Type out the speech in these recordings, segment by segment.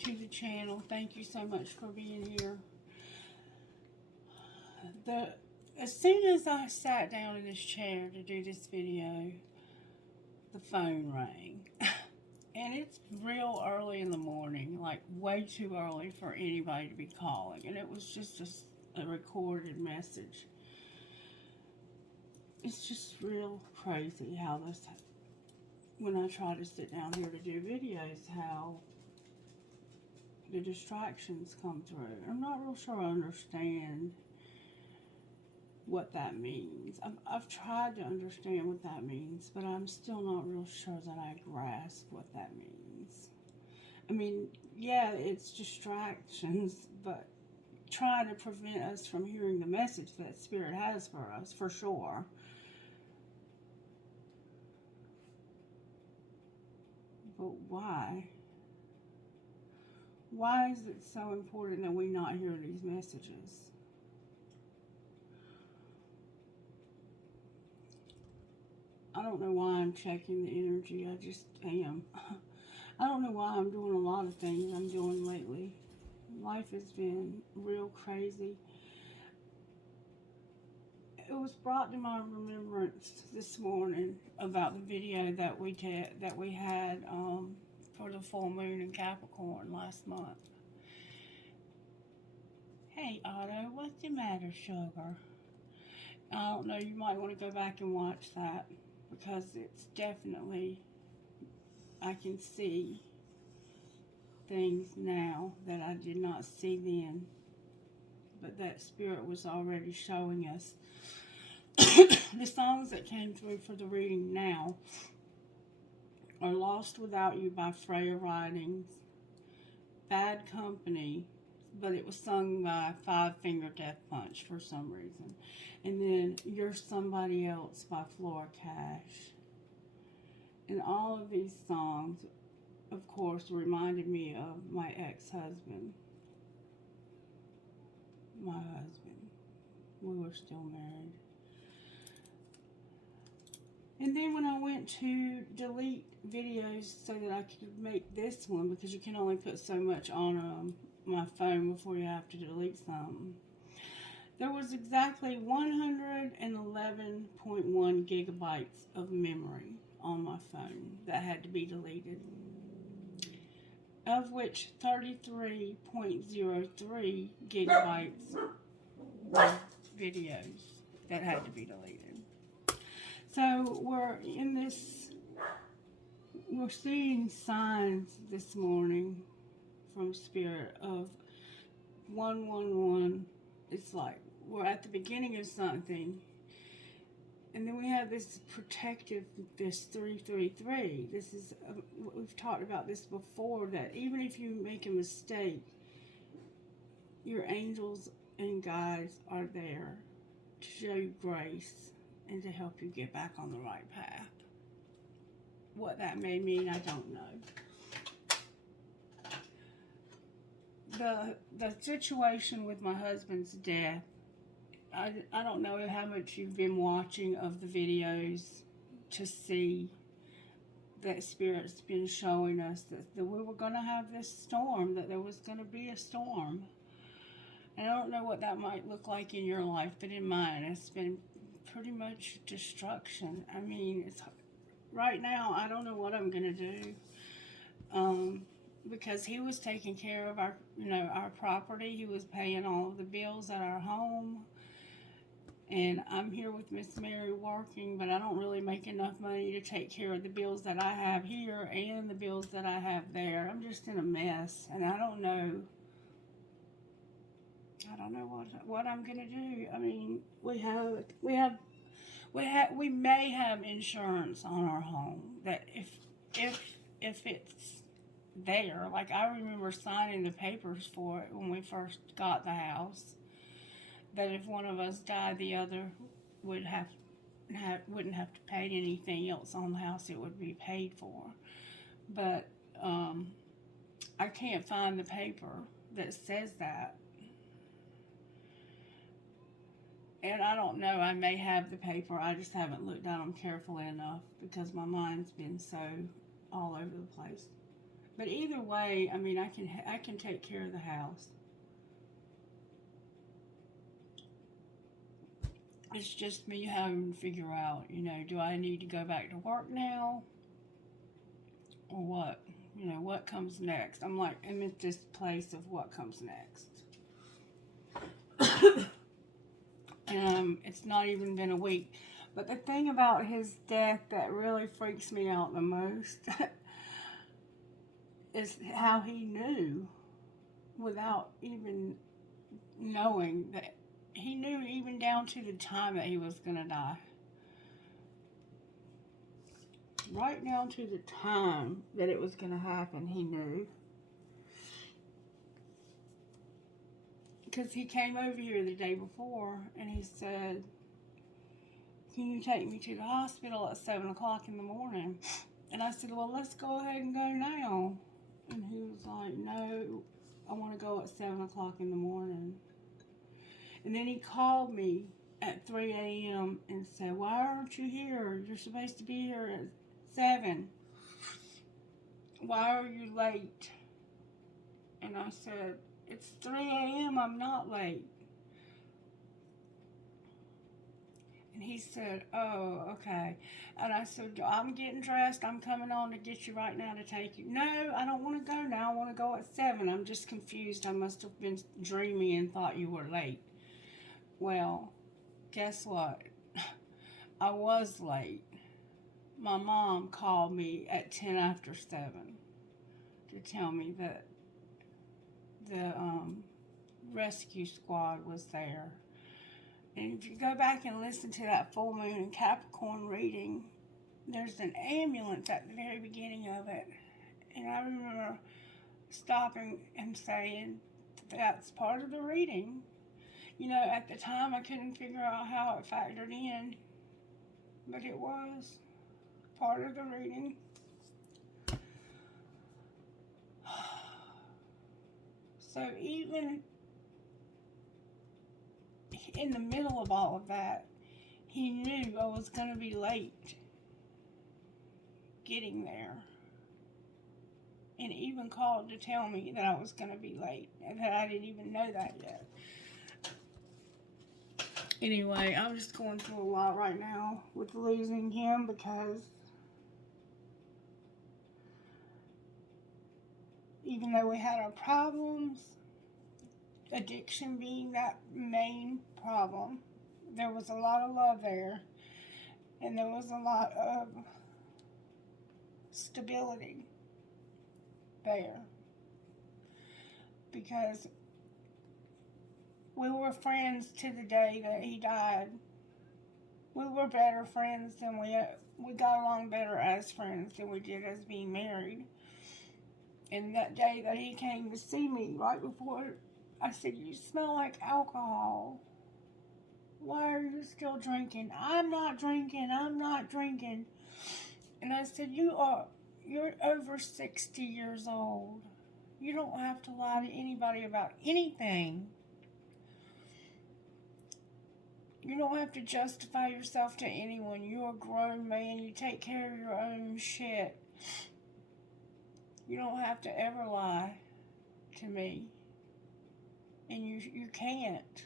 to the channel. Thank you so much for being here. As soon as I sat down in this chair to do this video, the phone rang. And it's real early in the morning, like way too early for anybody to be calling. And it was just a recorded message. It's just real crazy how this, when I try to sit down here to do videos, how the distractions come through. I'm not real sure I understand what that means. I've tried to understand what that means, but I'm still not real sure that I grasp what that means. I mean, yeah, it's distractions, but trying to prevent us from hearing the message that Spirit has for us, for sure. But why? Why is it so important that we not hear these messages? I don't know why I'm checking the energy. I just am. I don't know why I'm doing a lot of things I'm doing lately. Life has been real crazy. It was brought to my remembrance this morning about the video that we had for the full moon in Capricorn last month. Hey Otto, what's the matter, sugar? I don't know, you might want to go back and watch that, because it's definitely, I can see things now that I did not see then, but that Spirit was already showing us. The songs that came through for the reading now are Lost Without You by Freya Ridings, Bad Company, but it was sung by Five Finger Death Punch for some reason. And then You're Somebody Else by Flora Cash. And all of these songs, of course, reminded me of my ex-husband. My husband. We were still married. And then when I went to delete videos so that I could make this one, because you can only put so much on my phone before you have to delete something, there was exactly 111.1 gigabytes of memory on my phone that had to be deleted, of which 33.03 gigabytes were videos that had to be deleted. So we're seeing signs this morning from Spirit of 111. It's like we're at the beginning of something, and then we have this protective, this 333. This is, we've talked about this before, that even if you make a mistake, your angels and guides are there to show you grace and to help you get back on the right path. What that may mean, I don't know. The situation with my husband's death, I don't know how much you've been watching of the videos to see that Spirit's been showing us that we were going to have this storm, that there was going to be a storm. And I don't know what that might look like in your life, but in mine, it's been pretty much destruction. I mean, it's right now, I don't know what I'm going to do. Because he was taking care of our property. He was paying all of the bills at our home. And I'm here with Miss Mary working, but I don't really make enough money to take care of the bills that I have here and the bills that I have there. I'm just in a mess, and I don't know what I'm gonna do. I mean, we may have insurance on our home that if it's there, like I remember signing the papers for it when we first got the house, that if one of us died, the other wouldn't have to pay anything else on the house. It would be paid for. But I can't find the paper that says that. And I don't know, I may have the paper, I just haven't looked at them carefully enough because my mind's been so all over the place. But either way, I mean, I can take care of the house. It's just me having to figure out, you know, do I need to go back to work now? Or what? You know, what comes next? I'm at this place of what comes next. It's not even been a week. But the thing about his death that really freaks me out the most is how he knew without even knowing that. He knew even down to the time that he was going to die. Right down to the time that it was going to happen, he knew. Because he came over here the day before and he said, can you take me to the hospital at 7 o'clock in the morning? And I said, well, let's go ahead and go now. And he was like, no, I want to go at 7 o'clock in the morning. And then he called me at 3 a.m. and said, why aren't you here? You're supposed to be here at 7. Why are you late? And I said, it's 3 a.m. I'm not late. And he said, oh, okay. And I said, I'm getting dressed. I'm coming on to get you right now to take you. No, I don't want to go now. I want to go at 7. I'm just confused. I must have been dreaming and thought you were late. Well, guess what? I was late. My mom called me at 10 after 7 to tell me that the rescue squad was there. And if you go back and listen to that full moon and Capricorn reading, there's an ambulance at the very beginning of it. And I remember stopping and saying, that's part of the reading. You know, at the time I couldn't figure out how it factored in, but it was part of the reading. So even in the middle of all of that, he knew I was going to be late getting there. And even called to tell me that I was going to be late and that I didn't even know that yet. Anyway, I'm just going through a lot right now with losing him because even though we had our problems, addiction being that main problem, there was a lot of love there and there was a lot of stability there because we were friends to the day that he died. We were better friends than we got along better as friends than we did as being married. And that day that he came to see me right before, I said, you smell like alcohol. Why are you still drinking? I'm not drinking. And I said, you're over 60 years old. You don't have to lie to anybody about anything. You don't have to justify yourself to anyone. You're a grown man. You take care of your own shit. You don't have to ever lie to me. And you can't.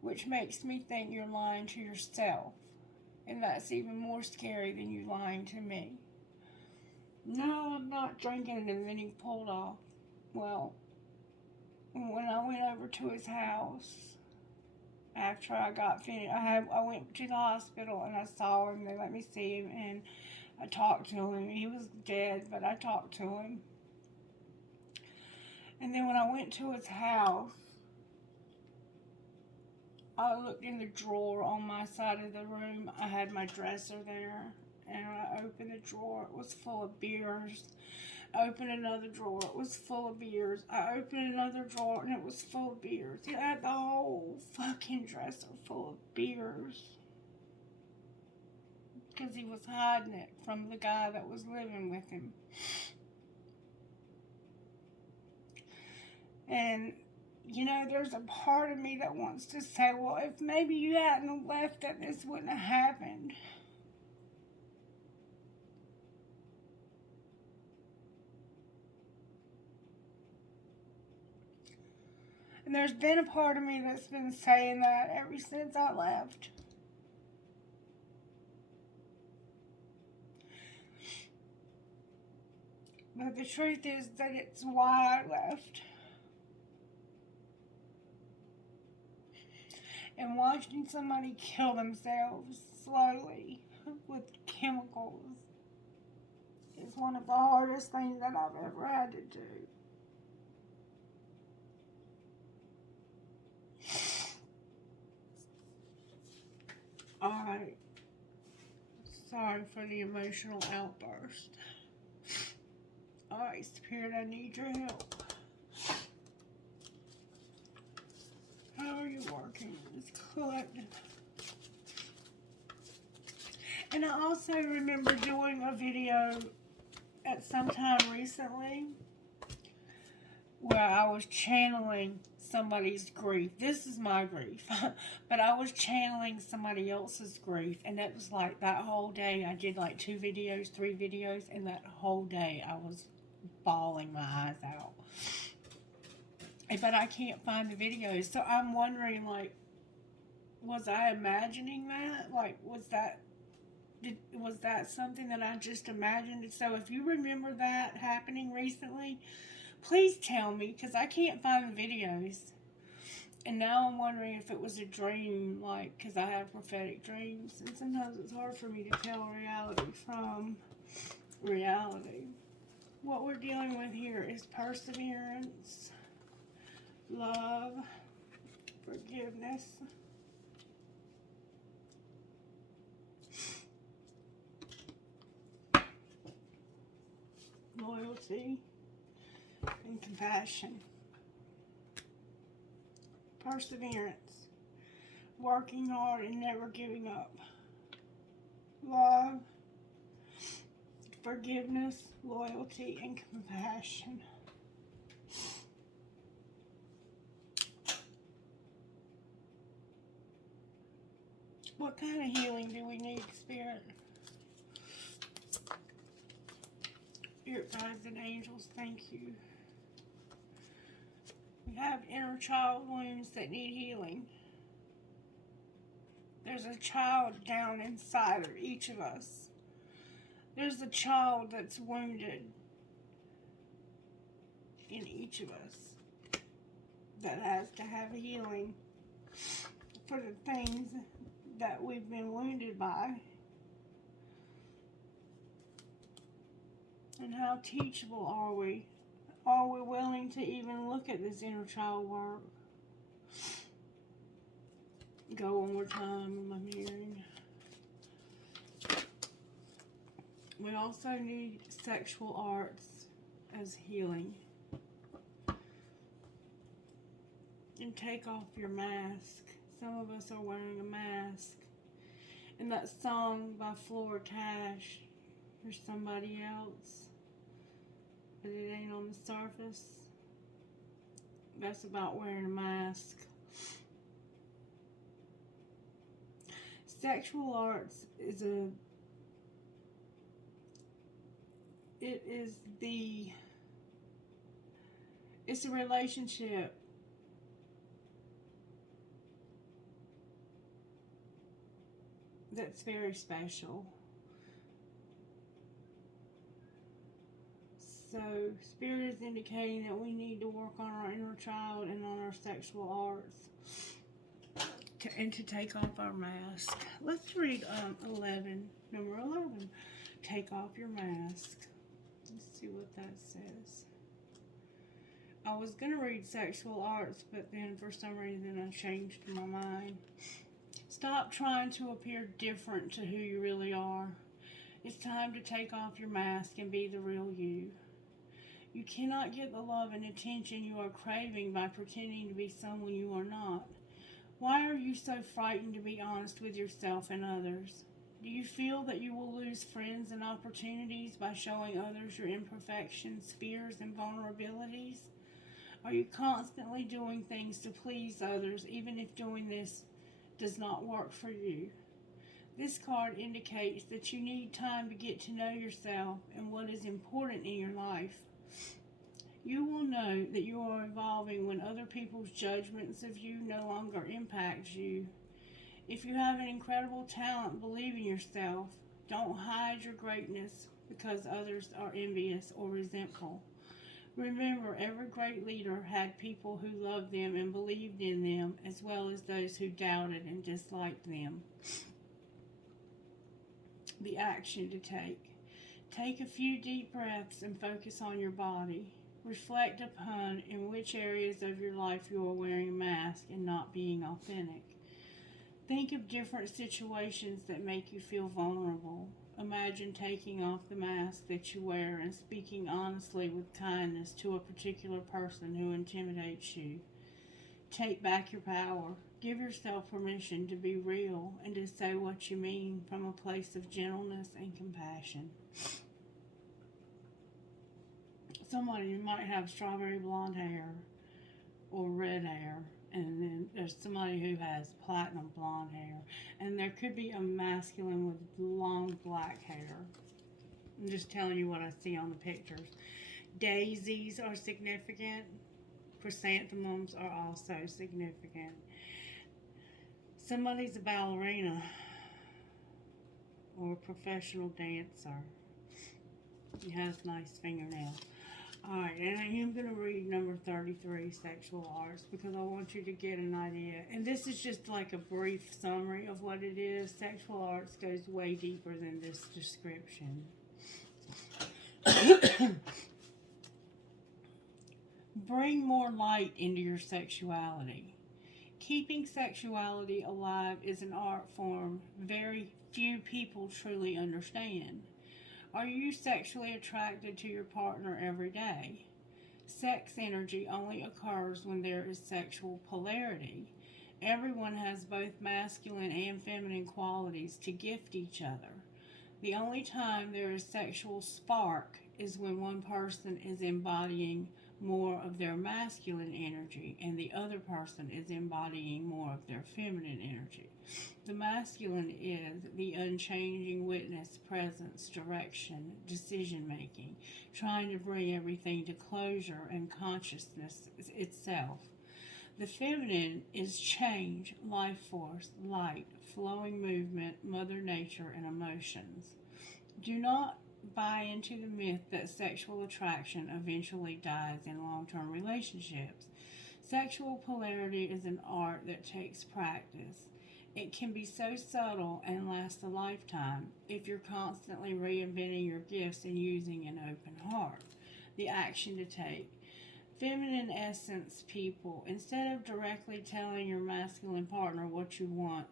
Which makes me think you're lying to yourself. And that's even more scary than you lying to me. No, I'm not drinking. And then he pulled off. Well, when I went over to his house, after I got finished, I went to the hospital and I saw him. They let me see him and I talked to him. He was dead, but I talked to him. And then when I went to his house, I looked in the drawer on my side of the room. I had my dresser there. And I opened the drawer. It was full of beers. I opened another drawer. It was full of beers. I opened another drawer and it was full of beers. It had the whole fucking dresser full of beers. Because he was hiding it from the guy that was living with him. And, you know, there's a part of me that wants to say, well, if maybe you hadn't left, that this wouldn't have happened. And there's been a part of me that's been saying that ever since I left. But the truth is that it's why I left. And watching somebody kill themselves slowly with chemicals is one of the hardest things that I've ever had to do. Alright. Sorry for the emotional outburst. Alright, Spirit, I need your help. How are you working this collective? And I also remember doing a video at some time recently where I was channeling somebody's grief. This is my grief. But I was channeling somebody else's grief. And that was like that whole day. I did like 2 videos, 3 videos. And that whole day I was bawling my eyes out. But I can't find the videos. So I'm wondering, like, was I imagining that? Like, was that something that I just imagined? So if you remember that happening recently, please tell me, because I can't find the videos. And now I'm wondering if it was a dream, like, because I have prophetic dreams. And sometimes it's hard for me to tell reality from reality. What we're dealing with here is perseverance, love, forgiveness, loyalty, and compassion. Perseverance, working hard and never giving up. Love, forgiveness, loyalty, and compassion. What kind of healing do we need, Spirit? Your guides and angels, thank you. We have inner child wounds that need healing. There's a child down inside of each of us. There's a child that's wounded in each of us that has to have healing for the things that we've been wounded by. And how teachable are we? Are we willing to even look at this inner child work? Go one more time with my mirroring. We also need sexual arts as healing. And take off your mask. Some of us are wearing a mask. And that song by Flora Cash, for somebody else, but it ain't on the surface. That's about wearing a mask. Sexual arts is it's a relationship that's very special. So, Spirit is indicating that we need to work on our inner child and on our sexual arts. And to take off our mask. Let's read 11, number 11. Take off your mask. Let's see what that says. I was going to read sexual arts, but then for some reason I changed my mind. Stop trying to appear different to who you really are. It's time to take off your mask and be the real you. You cannot get the love and attention you are craving by pretending to be someone you are not. Why are you so frightened to be honest with yourself and others? Do you feel that you will lose friends and opportunities by showing others your imperfections, fears, and vulnerabilities? Are you constantly doing things to please others, even if doing this does not work for you? This card indicates that you need time to get to know yourself and what is important in your life. You will know that you are evolving when other people's judgments of you no longer impact you. If you have an incredible talent, believe in yourself. Don't hide your greatness because others are envious or resentful. Remember, every great leader had people who loved them and believed in them, as well as those who doubted and disliked them. The action to take. Take a few deep breaths and focus on your body. Reflect upon in which areas of your life you are wearing a mask and not being authentic. Think of different situations that make you feel vulnerable. Imagine taking off the mask that you wear and speaking honestly with kindness to a particular person who intimidates you. Take back your power. Give yourself permission to be real and to say what you mean from a place of gentleness and compassion. Somebody might have strawberry blonde hair or red hair, and then there's somebody who has platinum blonde hair, and there could be a masculine with long black hair. I'm just telling you what I see on the pictures. Daisies are significant. Chrysanthemums are also significant. Somebody's a ballerina or a professional dancer. He has nice fingernails. Alright, and I am going to read number 33, Sexual Arts, because I want you to get an idea. And this is just like a brief summary of what it is. Sexual Arts goes way deeper than this description. Bring more light into your sexuality. Keeping sexuality alive is an art form very few people truly understand. Are you sexually attracted to your partner every day? Sex energy only occurs when there is sexual polarity. Everyone has both masculine and feminine qualities to gift each other. The only time there is sexual spark is when one person is embodying more of their masculine energy and the other person is embodying more of their feminine energy. The masculine is the unchanging witness, presence, direction, decision making, trying to bring everything to closure and consciousness itself. The feminine is change, life force, light, flowing movement, Mother Nature, and emotions. Do not buy into the myth that sexual attraction eventually dies in long-term relationships. Sexual polarity is an art that takes practice. It can be so subtle and last a lifetime if you're constantly reinventing your gifts and using an open heart. The action to take. Feminine essence people, instead of directly telling your masculine partner what you want,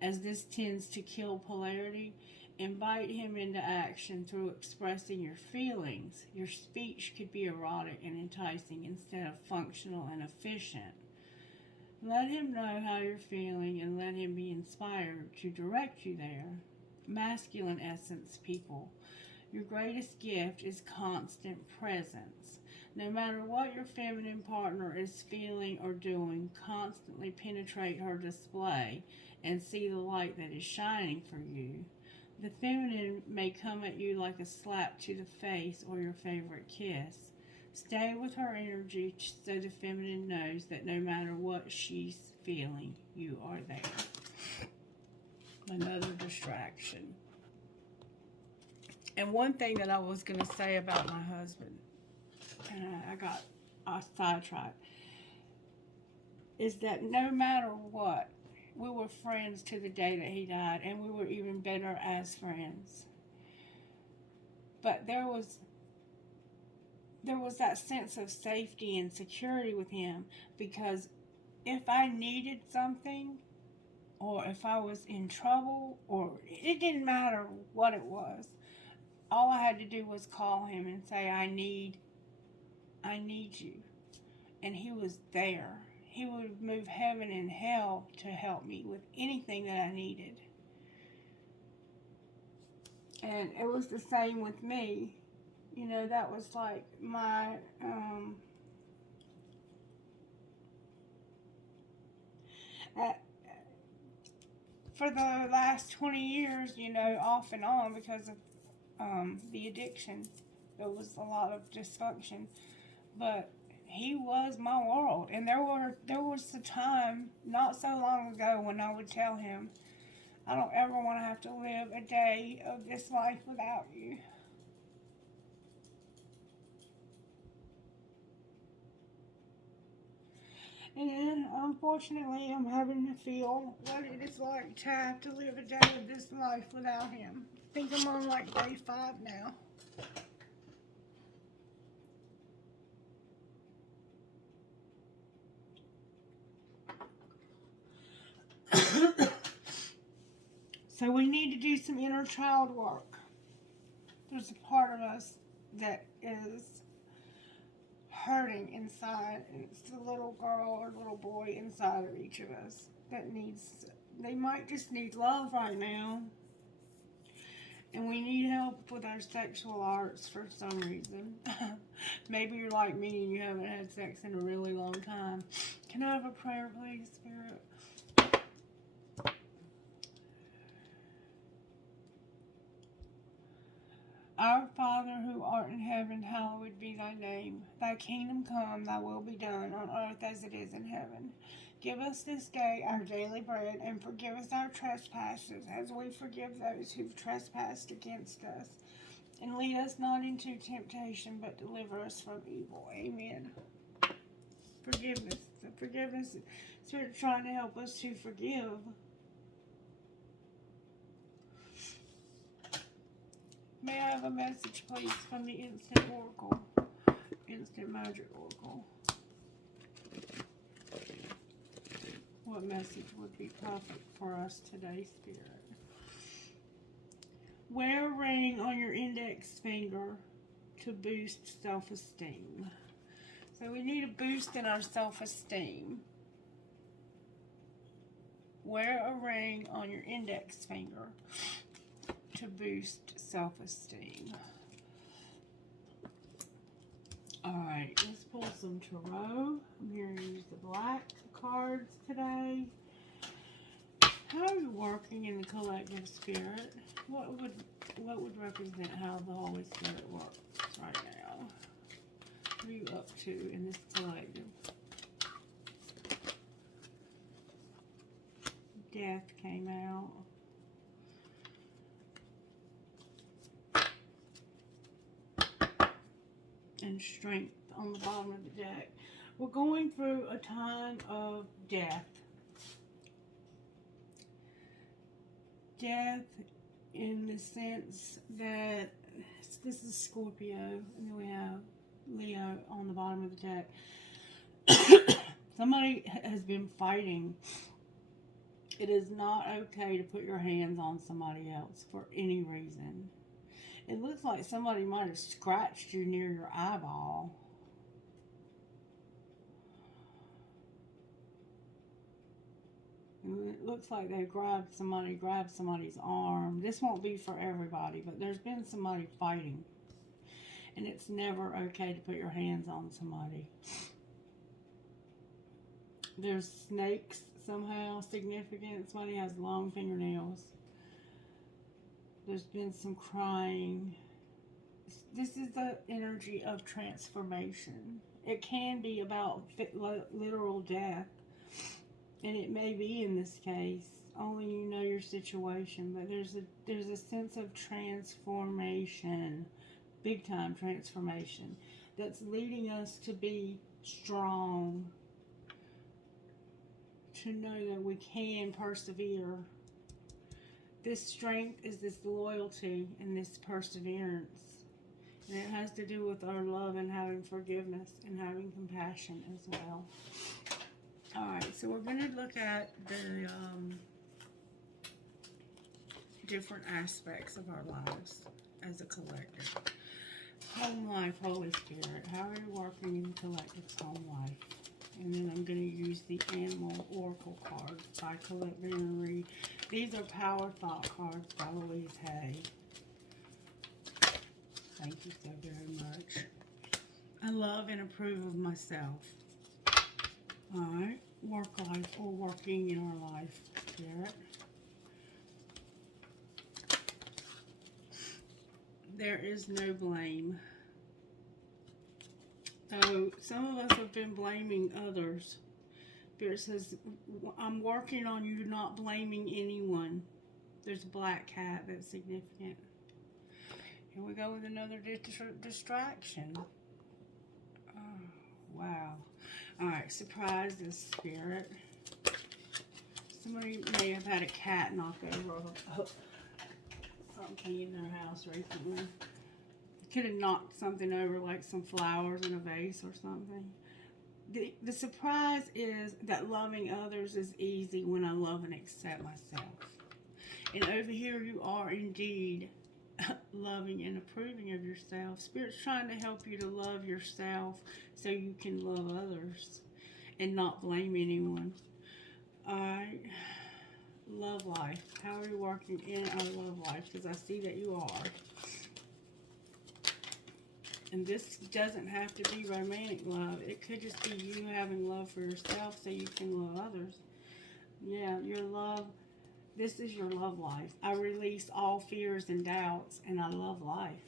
as this tends to kill polarity, invite him into action through expressing your feelings. Your speech could be erotic and enticing instead of functional and efficient. Let him know how you're feeling and let him be inspired to direct you there. Masculine essence people, your greatest gift is constant presence. No matter what your feminine partner is feeling or doing, constantly penetrate her display and see the light that is shining for you. The feminine may come at you like a slap to the face or your favorite kiss. Stay with her energy so the feminine knows that no matter what she's feeling, you are there. Another distraction. And one thing that I was going to say about my husband, and I got sidetracked, is that no matter what, we were friends to the day that he died, and we were even better as friends. But there was that sense of safety and security with him, because if I needed something, or if I was in trouble, or it didn't matter what it was, all I had to do was call him and say, I need you. And he was there. He would move heaven and hell to help me with anything that I needed. And it was the same with me. You know, that was like my, for the last 20 years, you know, off and on because of the addiction. There was a lot of dysfunction. but he was my world. And there was a time not so long ago when I would tell him, I don't ever want to have to live a day of this life without you. And unfortunately, I'm having to feel what it is like to have to live a day of this life without him. I think I'm on like day 5 now. So we need to do some inner child work. There's a part of us that is hurting inside, and it's the little girl or little boy inside of each of us that needs, they might just need love right now. And we need help with our sexual arts for some reason. Maybe you're like me and you haven't had sex in a really long time. Can I have a prayer, please, Spirit? Our Father, who art in heaven, hallowed be thy name. Thy kingdom come, thy will be done, on earth as it is in heaven. Give us this day our daily bread, and forgive us our trespasses, as we forgive those who've trespassed against us. And lead us not into temptation, but deliver us from evil. Amen. Forgiveness. The forgiveness. Spirit trying to help us to forgive. May I have a message, please, from the Instant Oracle? Instant Magic Oracle. What message would be perfect for us today, Spirit? Wear a ring on your index finger to boost self-esteem. So we need a boost in our self-esteem. Wear a ring on your index finger to boost self-esteem. Alright, let's pull some tarot. I'm going to use the black cards today. How are you working in the collective spirit? What would represent how the Holy Spirit works right now? What are you up to in this collective? Death came out. And strength on the bottom of the deck. We're going through a time of death. Death in the sense that this is Scorpio, and then we have Leo on the bottom of the deck. Somebody has been fighting. It is not okay to put your hands on somebody else for any reason. It looks like somebody might have scratched you near your eyeball. It looks like they grabbed somebody's arm. This won't be for everybody, but there's been somebody fighting. And it's never okay to put your hands on somebody. There's snakes somehow significant. Somebody has long fingernails. There's been some crying. This is the energy of transformation. It can be about literal death. And it may be in this case. Only you know your situation. But there's a sense of transformation. Big time transformation. That's leading us to be strong. To know that we can persevere. This strength is this loyalty and this perseverance. And it has to do with our love and having forgiveness and having compassion as well. Alright, so we're going to look at the different aspects of our lives as a collective. Home life, Holy Spirit. How are you working in the collective's home life? And then I'm going to use the Animal Oracle cards by Colette Venery. These are Power Thought cards by Louise Hay. Thank you so very much. I love and approve of myself. Alright, work life or working in our life. Spirit. There is no blame. So some of us have been blaming others. Spirit says, I'm working on you not blaming anyone. There's a black cat that's significant. Here we go with another distraction. Oh, wow. Alright, surprises, Spirit. Somebody may have had a cat knock over something in their house recently. Could have knocked something over, like some flowers in a vase or something. The surprise is that loving others is easy when I love and accept myself. And over here you are indeed loving and approving of yourself. Spirit's trying to help you to love yourself so you can love others and not blame anyone. Alright. Love life. How are you working in our love life? Because I see that you are. And this doesn't have to be romantic love. It could just be you having love for yourself so you can love others. Yeah, your love. This is your love life. I release all fears and doubts, and I love life.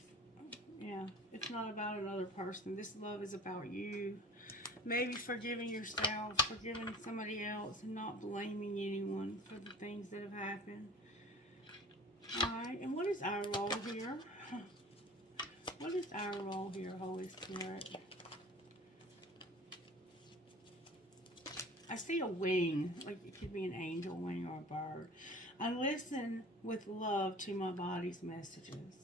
Yeah, it's not about another person. This love is about you. Maybe forgiving yourself, forgiving somebody else, and not blaming anyone for the things that have happened. Alright, and what is our role here? What is our role here, Holy Spirit? I see a wing, like it could be an angel wing or a bird. I listen with love to my body's messages.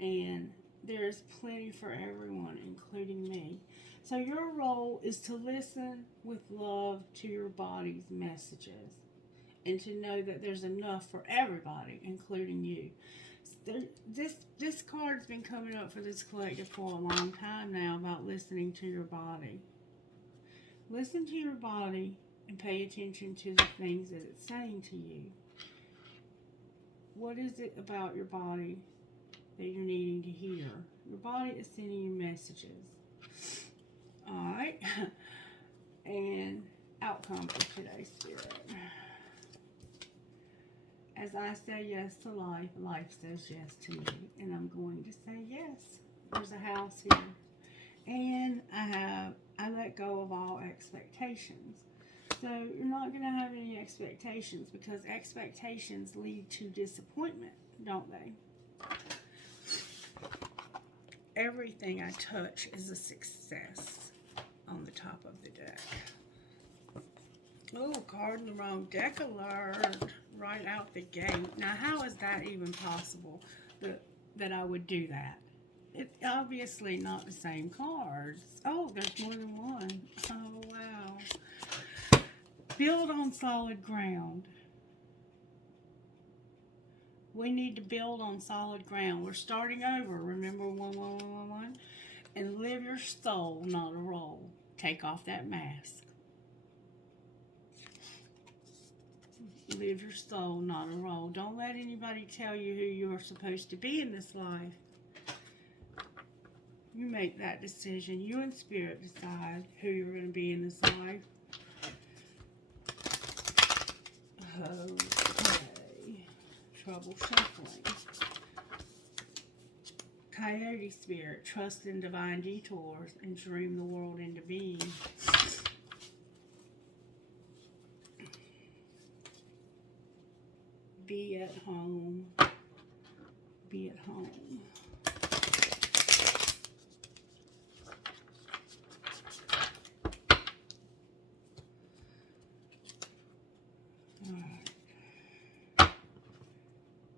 And there is plenty for everyone, including me. So your role is to listen with love to your body's messages. And to know that there's enough for everybody, including you. This card's been coming up for this collective for a long time now about listening to your body. Listen to your body and pay attention to the things that it's saying to you. What is it about your body that you're needing to hear? Your body is sending you messages. Alright. And outcome for today's Spirit. As I say yes to life, life says yes to me. And I'm going to say yes. There's a house here. And I let go of all expectations. So you're not going to have any expectations because expectations lead to disappointment, don't they? Everything I touch is a success on the top of the deck. Oh, card in the wrong deck alert. Right out the gate. Now, how is that even possible that I would do that? It's obviously not the same cards. Oh, there's more than one. Oh, wow. Build on solid ground. We need to build on solid ground. We're starting over. Remember 11111? And live your soul, not a role. Take off that mask. Live your soul, not a role. Don't let anybody tell you who you are supposed to be in this life. You make that decision. You and Spirit decide who you're going to be in this life. Okay. Trouble shuffling. Coyote Spirit, trust in divine detours and dream the world into being. Be at home. Be at home.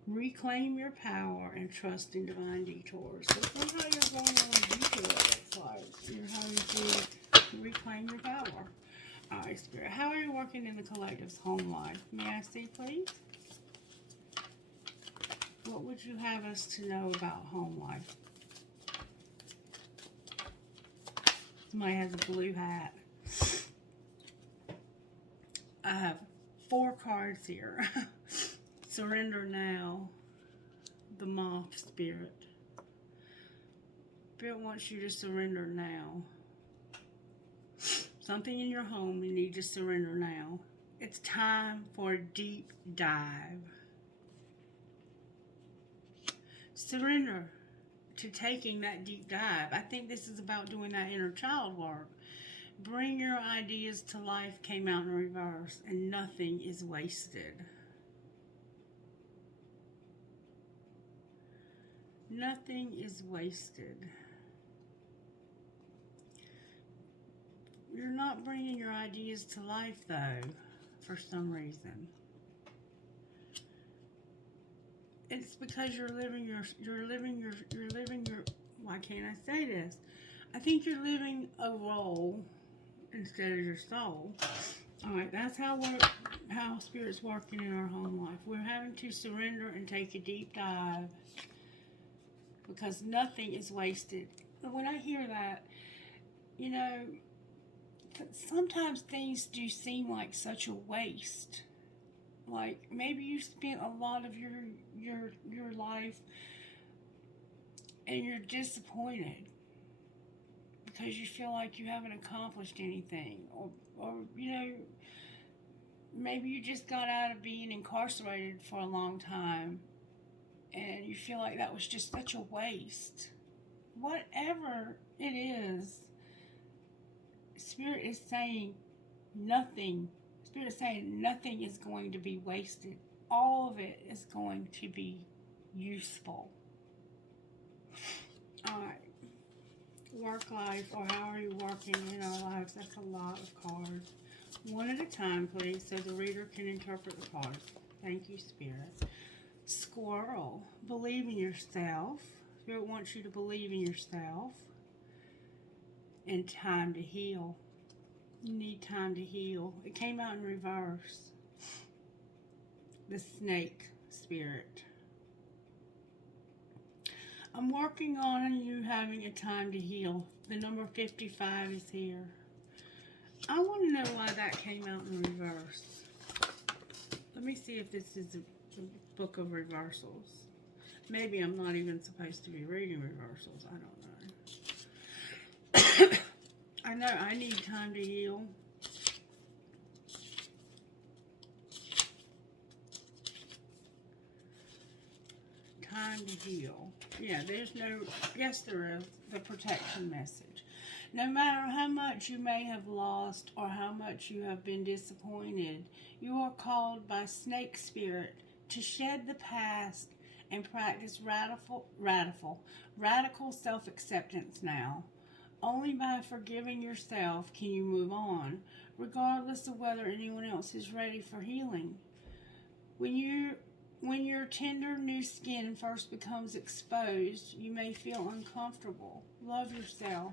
Reclaim your power and trust in divine detours. Look at how you're going on a detour, looks like. You're having to reclaim your power. Alright, Spirit. How are you working in the collective's home life? May I see, please? What would you have us to know about home life? Somebody has a blue hat. I have 4 cards here. Surrender now. The moth spirit. Spirit wants you to surrender now. Something in your home you need to surrender now. It's time for a deep dive. Surrender to taking that deep dive. I think this is about doing that inner child work. Bring your ideas to life came out in reverse, and nothing is wasted. Nothing is wasted. You're not bringing your ideas to life, though, for some reason. It's because you're living your, why can't I say this? I think you're living a role instead of your soul. All right, that's how Spirit's working in our home life. We're having to surrender and take a deep dive because nothing is wasted. But when I hear that, you know, sometimes things do seem like such a waste. Like maybe you spent a lot of your life and you're disappointed because you feel like you haven't accomplished anything, or you know, maybe you just got out of being incarcerated for a long time and you feel like that was just such a waste. Whatever it is, Spirit is saying nothing. Spirit is saying nothing is going to be wasted. All of it is going to be useful. Alright. Work life, or how are you working in our lives? That's a lot of cards. One at a time, please, so the reader can interpret the cards. Thank you, Spirit. Squirrel. Believe in yourself. Spirit wants you to believe in yourself. And time to heal. You need time to heal. It came out in reverse. The snake, Spirit. I'm working on you having a time to heal. The number 55 is here. I want to know why that came out in reverse. Let me see if this is a book of reversals. Maybe I'm not even supposed to be reading reversals. I don't know. I know I need time to heal. Time to heal. Yeah, there's no, yes there is, the protection message. No matter how much you may have lost or how much you have been disappointed, you are called by Snake Spirit to shed the past and practice radical self-acceptance now. Only by forgiving yourself can you move on, regardless of whether anyone else is ready for healing. When your tender new skin first becomes exposed, you may feel uncomfortable. Love yourself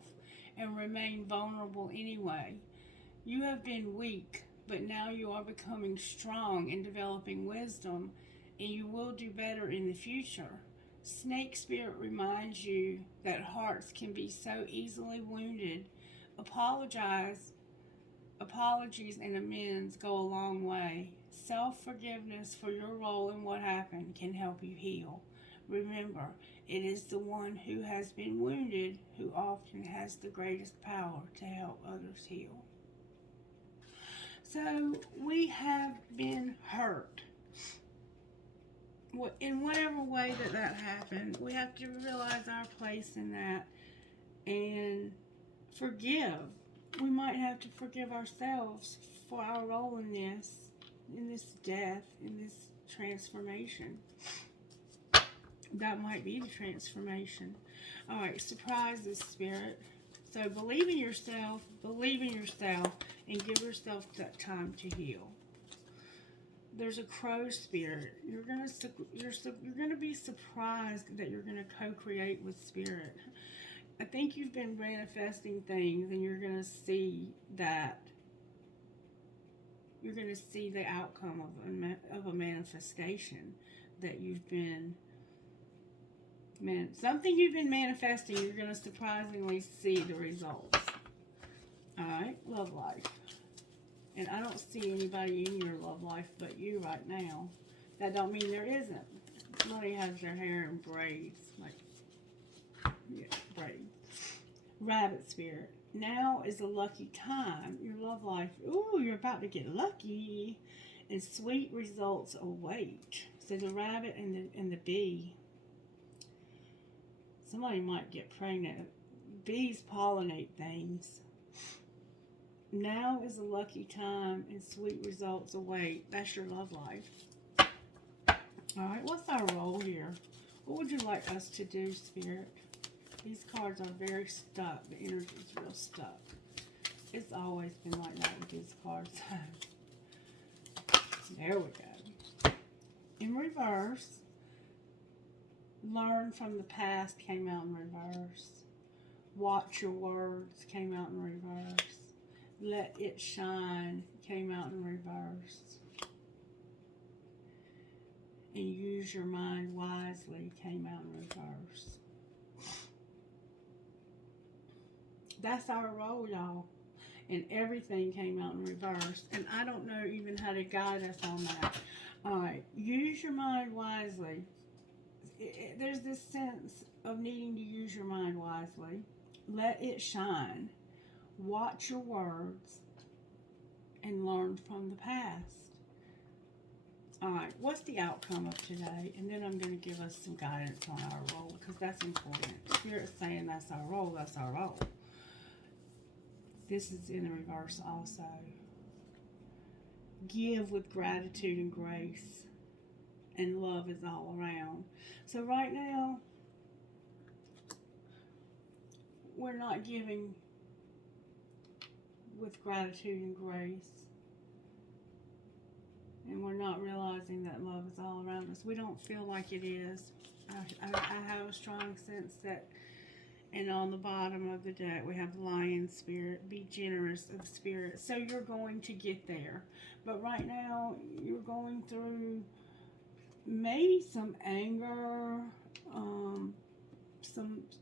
and remain vulnerable anyway. You have been weak, but now you are becoming strong and developing wisdom, and you will do better in the future. Snake Spirit reminds you that hearts can be so easily wounded. Apologies and amends go a long way. Self-forgiveness for your role in what happened can help you heal. Remember, it is the one who has been wounded who often has the greatest power to help others heal. So, we have been hurt. In whatever way that happened, we have to realize our place in that and forgive. We might have to forgive ourselves for our role in this death, in this transformation. That might be the transformation. All right, surprises, Spirit. So believe in yourself, and give yourself that time to heal. There's a crow spirit. You're gonna be surprised that you're gonna co-create with Spirit. I think you've been manifesting things, and you're gonna see that. You're gonna see the outcome of a manifestation that you've been. Something you've been manifesting. You're gonna surprisingly see the results. All right, love life. And I don't see anybody in your love life but you right now. That don't mean there isn't. Somebody has their hair in braids. Braids. Rabbit Spirit. Now is a lucky time. Your love life. Ooh, you're about to get lucky. And sweet results await. So the rabbit and the bee. Somebody might get pregnant. Bees pollinate things. Now is a lucky time and sweet results await. That's your love life. Alright, what's our role here? What would you like us to do, Spirit? These cards are very stuck. The energy is real stuck. It's always been like that with these cards. There we go. In reverse, learn from the past came out in reverse. Watch your words came out in reverse. Let it shine came out in reverse. And use your mind wisely came out in reverse. That's our role, y'all. And everything came out in reverse. And I don't know even how to guide us on that. Alright, use your mind wisely. There's this sense of needing to use your mind wisely. Let it shine. Watch your words. And learn from the past. Alright, what's the outcome of today? And then I'm going to give us some guidance on our role, because that's important. Spirit's saying that's our role, that's our role. This is in the reverse also. Give with gratitude and grace. And love is all around. So right now, we're not giving with gratitude and grace. And we're not realizing that love is all around us. We don't feel like it is. I have a strong sense that, and on the bottom of the deck, we have Lion Spirit. Be generous of spirit. So you're going to get there. But right now, you're going through maybe some anger.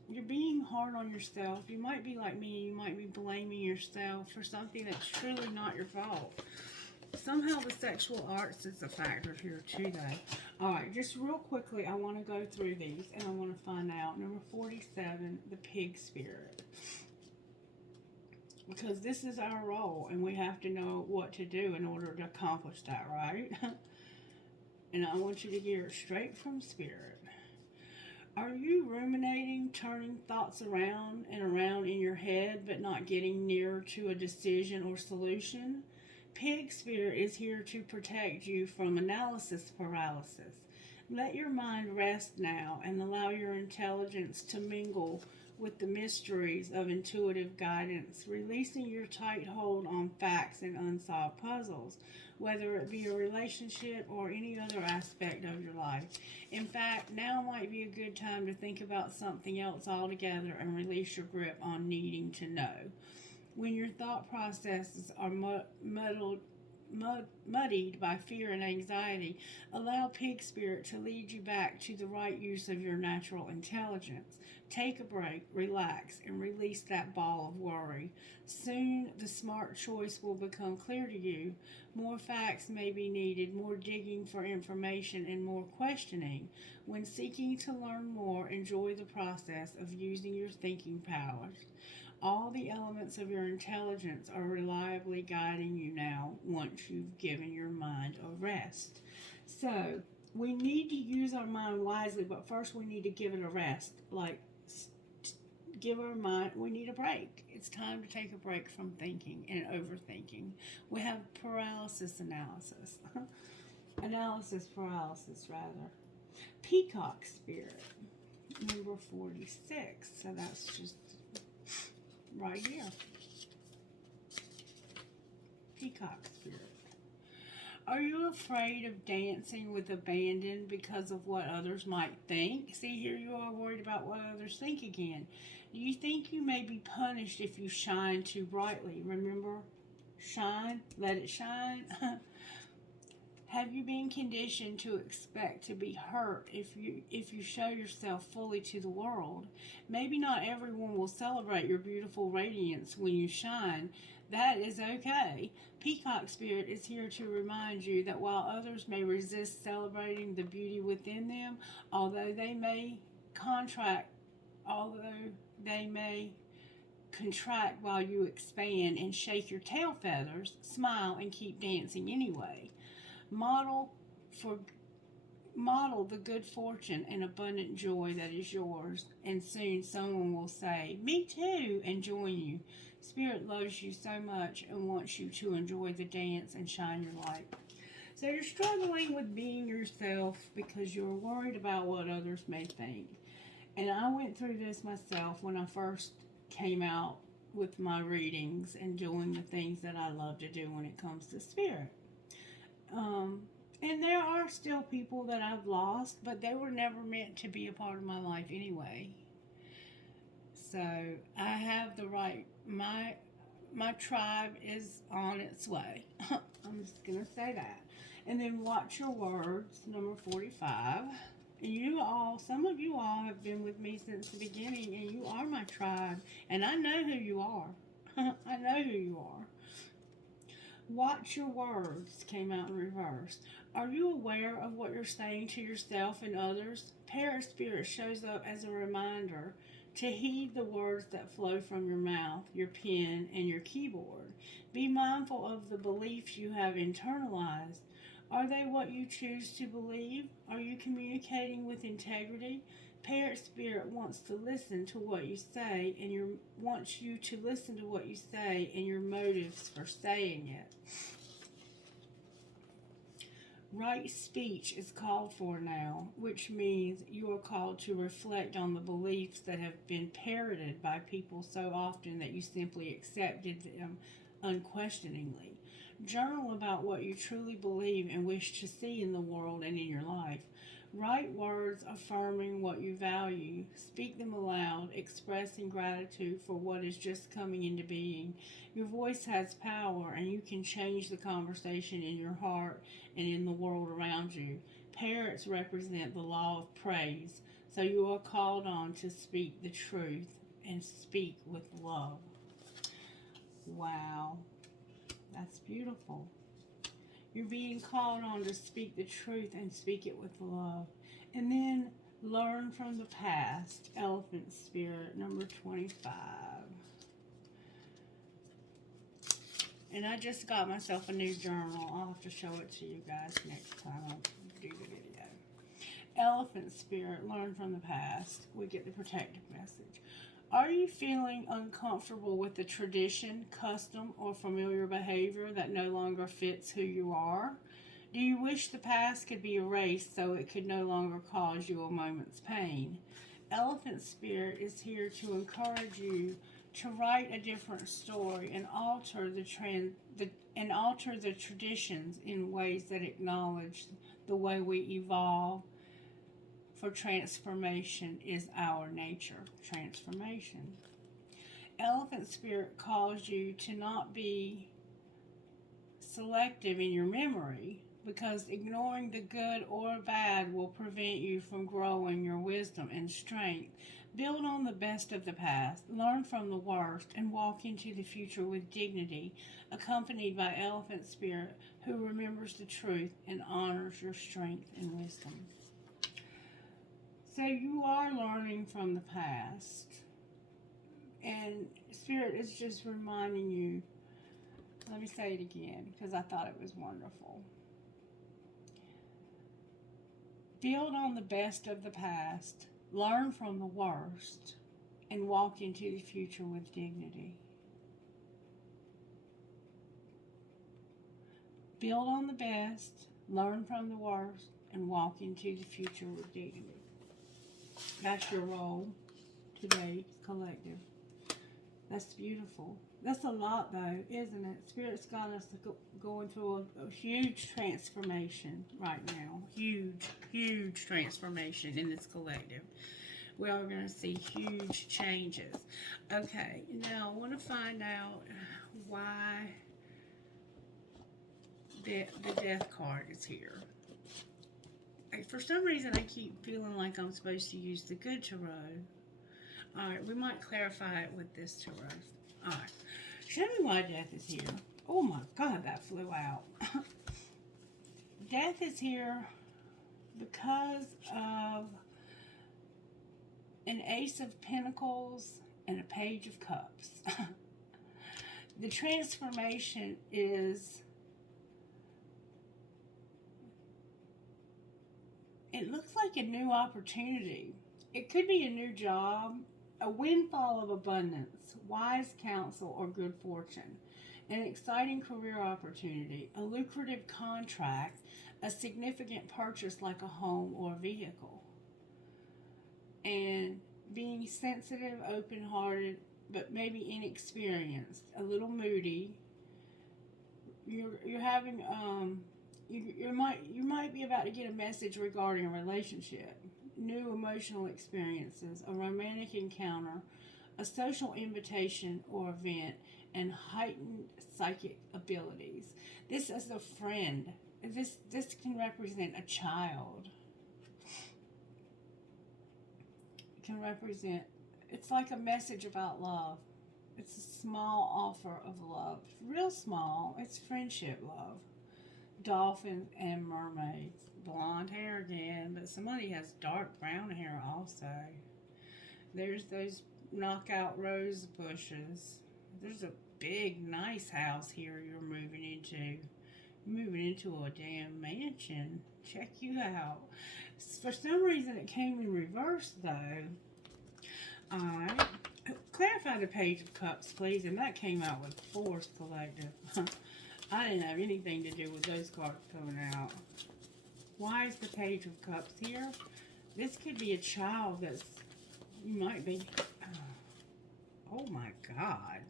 You're being hard on yourself. You might be like me. You might be blaming yourself for something that's truly not your fault. Somehow the sexual arts is a factor here too, though. Alright, just real quickly, I want to go through these and I want to find out. Number 47, the pig spirit. Because this is our role and we have to know what to do in order to accomplish that, right? And I want you to hear it straight from Spirit. Are you ruminating, turning thoughts around and around in your head, but not getting nearer to a decision or solution? Pig Spirit is here to protect you from analysis paralysis. Let your mind rest now and allow your intelligence to mingle with the mysteries of intuitive guidance, releasing your tight hold on facts and unsolved puzzles, whether it be a relationship or any other aspect of your life. In fact, now might be a good time to think about something else altogether and release your grip on needing to know. When your thought processes are muddied by fear and anxiety, allow Pig Spirit to lead you back to the right use of your natural intelligence. Take a break, relax, and release that ball of worry. Soon, the smart choice will become clear to you. More facts may be needed, more digging for information, and more questioning. When seeking to learn more, enjoy the process of using your thinking powers. All the elements of your intelligence are reliably guiding you now once you've given your mind a rest. So, we need to use our mind wisely, but first we need to give it a rest. Like, give our mind, we need a break. It's time to take a break from thinking and overthinking. We have paralysis analysis. Analysis paralysis, rather. Peacock Spirit, number 46. So that's just right here. Peacock Spirit. Are you afraid of dancing with abandon because of what others might think? See, here you are worried about what others think again. Do you think you may be punished if you shine too brightly? Remember, shine, let it shine. Have you been conditioned to expect to be hurt if you show yourself fully to the world? Maybe not everyone will celebrate your beautiful radiance when you shine. That is okay. Peacock Spirit is here to remind you that while others may resist celebrating the beauty within them, although they may contract while you expand and shake your tail feathers, smile and keep dancing anyway. Model Model the good fortune and abundant joy that is yours, and soon someone will say, "Me too," and join you. Spirit loves you so much and wants you to enjoy the dance and shine your light. So you're struggling with being yourself because you're worried about what others may think. And I went through this myself when I first came out with my readings and doing the things that I love to do when it comes to spirit. And there are still people that I've lost, but they were never meant to be a part of my life anyway. So I have the right. My tribe is on its way. I'm just gonna say that. And then watch your words, number 45. You all, some of you all have been with me since the beginning, and you are my tribe, and I know who you are. I know who you are. Watch your words came out in reverse. Are you aware of what you're saying to yourself and others? Parent Spirit shows up as a reminder to heed the words that flow from your mouth, your pen, and your keyboard. Be mindful of the beliefs you have internalized. Are they what you choose to believe? Are you communicating with integrity? Parent Spirit wants to listen to what you say, and wants you to listen to what you say and your motives for saying it. Right speech is called for now, which means you are called to reflect on the beliefs that have been parroted by people so often that you simply accepted them unquestioningly. Journal about what you truly believe and wish to see in the world and in your life. Write words affirming what you value. Speak them aloud, expressing gratitude for what is just coming into being. Your voice has power, and you can change the conversation in your heart and in the world around you. Parrots represent the law of praise, so you are called on to speak the truth and speak with love. Wow, that's beautiful. You're being called on to speak the truth and speak it with love. And then learn from the past. Elephant Spirit, number 25. And I just got myself a new journal. I'll have to show it to you guys next time I do the video. Elephant Spirit, learn from the past. We get the protective message. Are you feeling uncomfortable with the tradition, custom, or familiar behavior that no longer fits who you are? Do you wish the past could be erased so it could no longer cause you a moment's pain? Elephant Spirit is here to encourage you to write a different story and alter the traditions in ways that acknowledge the way we evolve. For transformation is our nature. Transformation. Elephant Spirit calls you to not be selective in your memory, because ignoring the good or bad will prevent you from growing your wisdom and strength. Build on the best of the past, learn from the worst, and walk into the future with dignity, accompanied by Elephant Spirit, who remembers the truth and honors your strength and wisdom. So you are learning from the past, and Spirit is just reminding you. Let me say it again, because I thought it was wonderful. Build on the best of the past, learn from the worst, and walk into the future with dignity. Build on the best, learn from the worst, and walk into the future with dignity. That's your role today, collective. That's beautiful. That's a lot, though, isn't it? Spirit's got us going through a huge transformation right now. Huge, huge transformation in this collective. We are going to see huge changes. Okay, now I want to find out why the death card is here. For some reason, I keep feeling like I'm supposed to use the good tarot. Alright, we might clarify it with this tarot. Alright, show me why death is here. Oh my God, that flew out. Death is here because of an Ace of Pentacles and a Page of Cups. The transformation is It looks like a new opportunity. It could be a new job, a windfall of abundance, wise counsel, or good fortune, an exciting career opportunity, a lucrative contract, a significant purchase like a home or a vehicle. And being sensitive, open-hearted, but maybe inexperienced, a little moody. You're having you might be about to get a message regarding a relationship, new emotional experiences, a romantic encounter, a social invitation or event, and heightened psychic abilities. This is a friend. This can represent a child. It can represent, it's like a message about love. It's a small offer of love. Real small. It's friendship love. Dolphins and mermaids. Blonde hair again, but somebody has dark brown hair also. There's those knockout rose bushes. There's a big, nice house here you're moving into. Moving into a damn mansion. Check you out. For some reason, it came in reverse, though. Alright. Clarify the Page of Cups, please. And that came out with Force Collective. I didn't have anything to do with those cards coming out. Why is the Page of Cups here? This could be a child that's... You might be... Oh my God.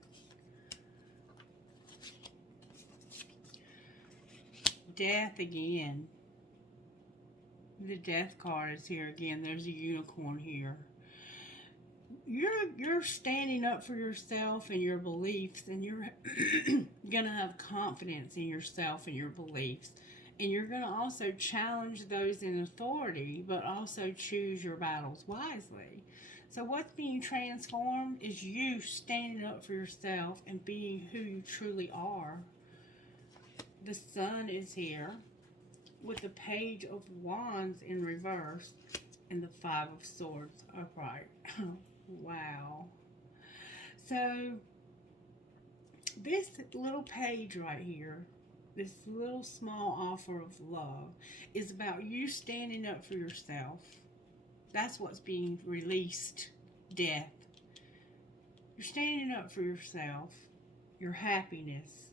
Death again. The Death card is here again. There's a unicorn here. You're standing up for yourself and your beliefs, and you're gonna have confidence in yourself and your beliefs, and you're gonna also challenge those in authority, but also choose your battles wisely. So what's being transformed is you standing up for yourself and being who you truly are. The Sun is here with the Page of Wands in reverse and the Five of Swords upright. Wow. So this little page right here, this little small offer of love, is about you standing up for yourself. That's what's being released. Death. You're standing up for yourself, your happiness.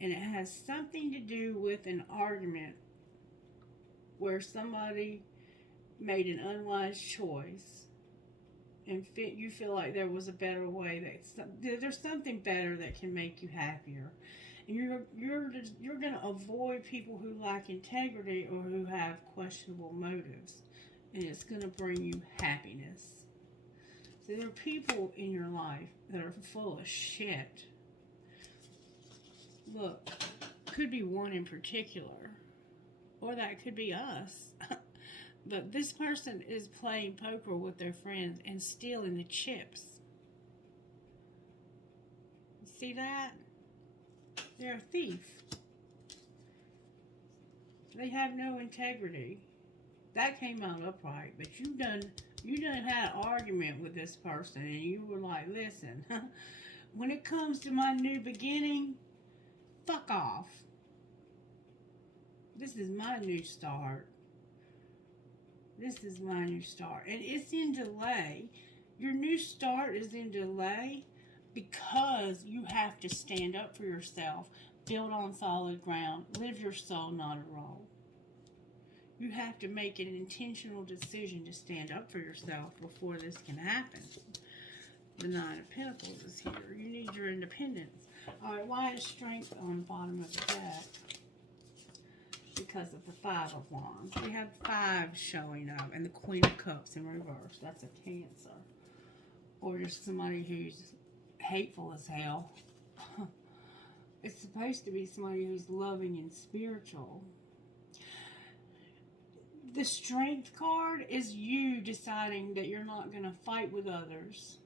And it has something to do with an argument where somebody made an unwise choice, and you feel like there was a better way. There's something better that can make you happier, and you're going to avoid people who lack integrity or who have questionable motives, and it's going to bring you happiness. So there are people in your life that are full of shit. Look, could be one in particular, or that could be us. But this person is playing poker with their friends and stealing the chips. See that? They're a thief. They have no integrity. That came out upright, but you done had an argument with this person, and you were like, listen, when it comes to my new beginning, fuck off. This is my new start. This is my new start. And it's in delay. Your new start is in delay because you have to stand up for yourself, build on solid ground, live your soul, not a role. You have to make an intentional decision to stand up for yourself before this can happen. The Nine of Pentacles is here. You need your independence. Alright, why is Strength on the bottom of the deck? Because of the Five of Wands. We have 5 showing up, and the Queen of Cups in reverse. That's a Cancer. Or just somebody who's hateful as hell. It's supposed to be somebody who's loving and spiritual. The Strength card is you deciding that you're not going to fight with others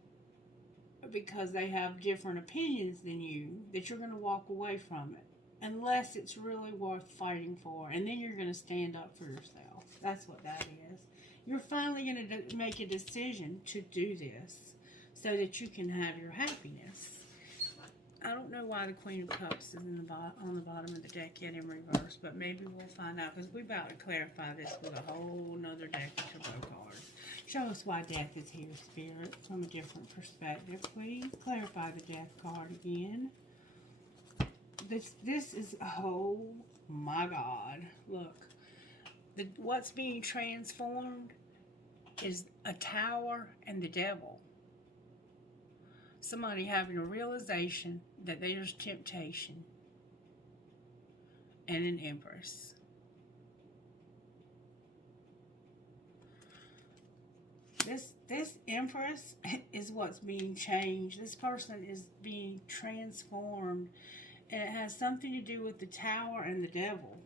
because they have different opinions than you, that you're going to walk away from it. Unless it's really worth fighting for. And then you're going to stand up for yourself. That's what that is. You're finally going to make a decision to do this so that you can have your happiness. I don't know why the Queen of Cups is in the on the bottom of the deck yet in reverse, but maybe we'll find out because we're about to clarify this with a whole nother deck of tarot cards. Show us why death is here, Spirit, from a different perspective, please. Clarify the death card again. This is, oh my God. Look, what's being transformed is a tower and the devil. Somebody having a realization that there's temptation and an Empress. This Empress is what's being changed. This person is being transformed, and it has something to do with the Tower and the devil.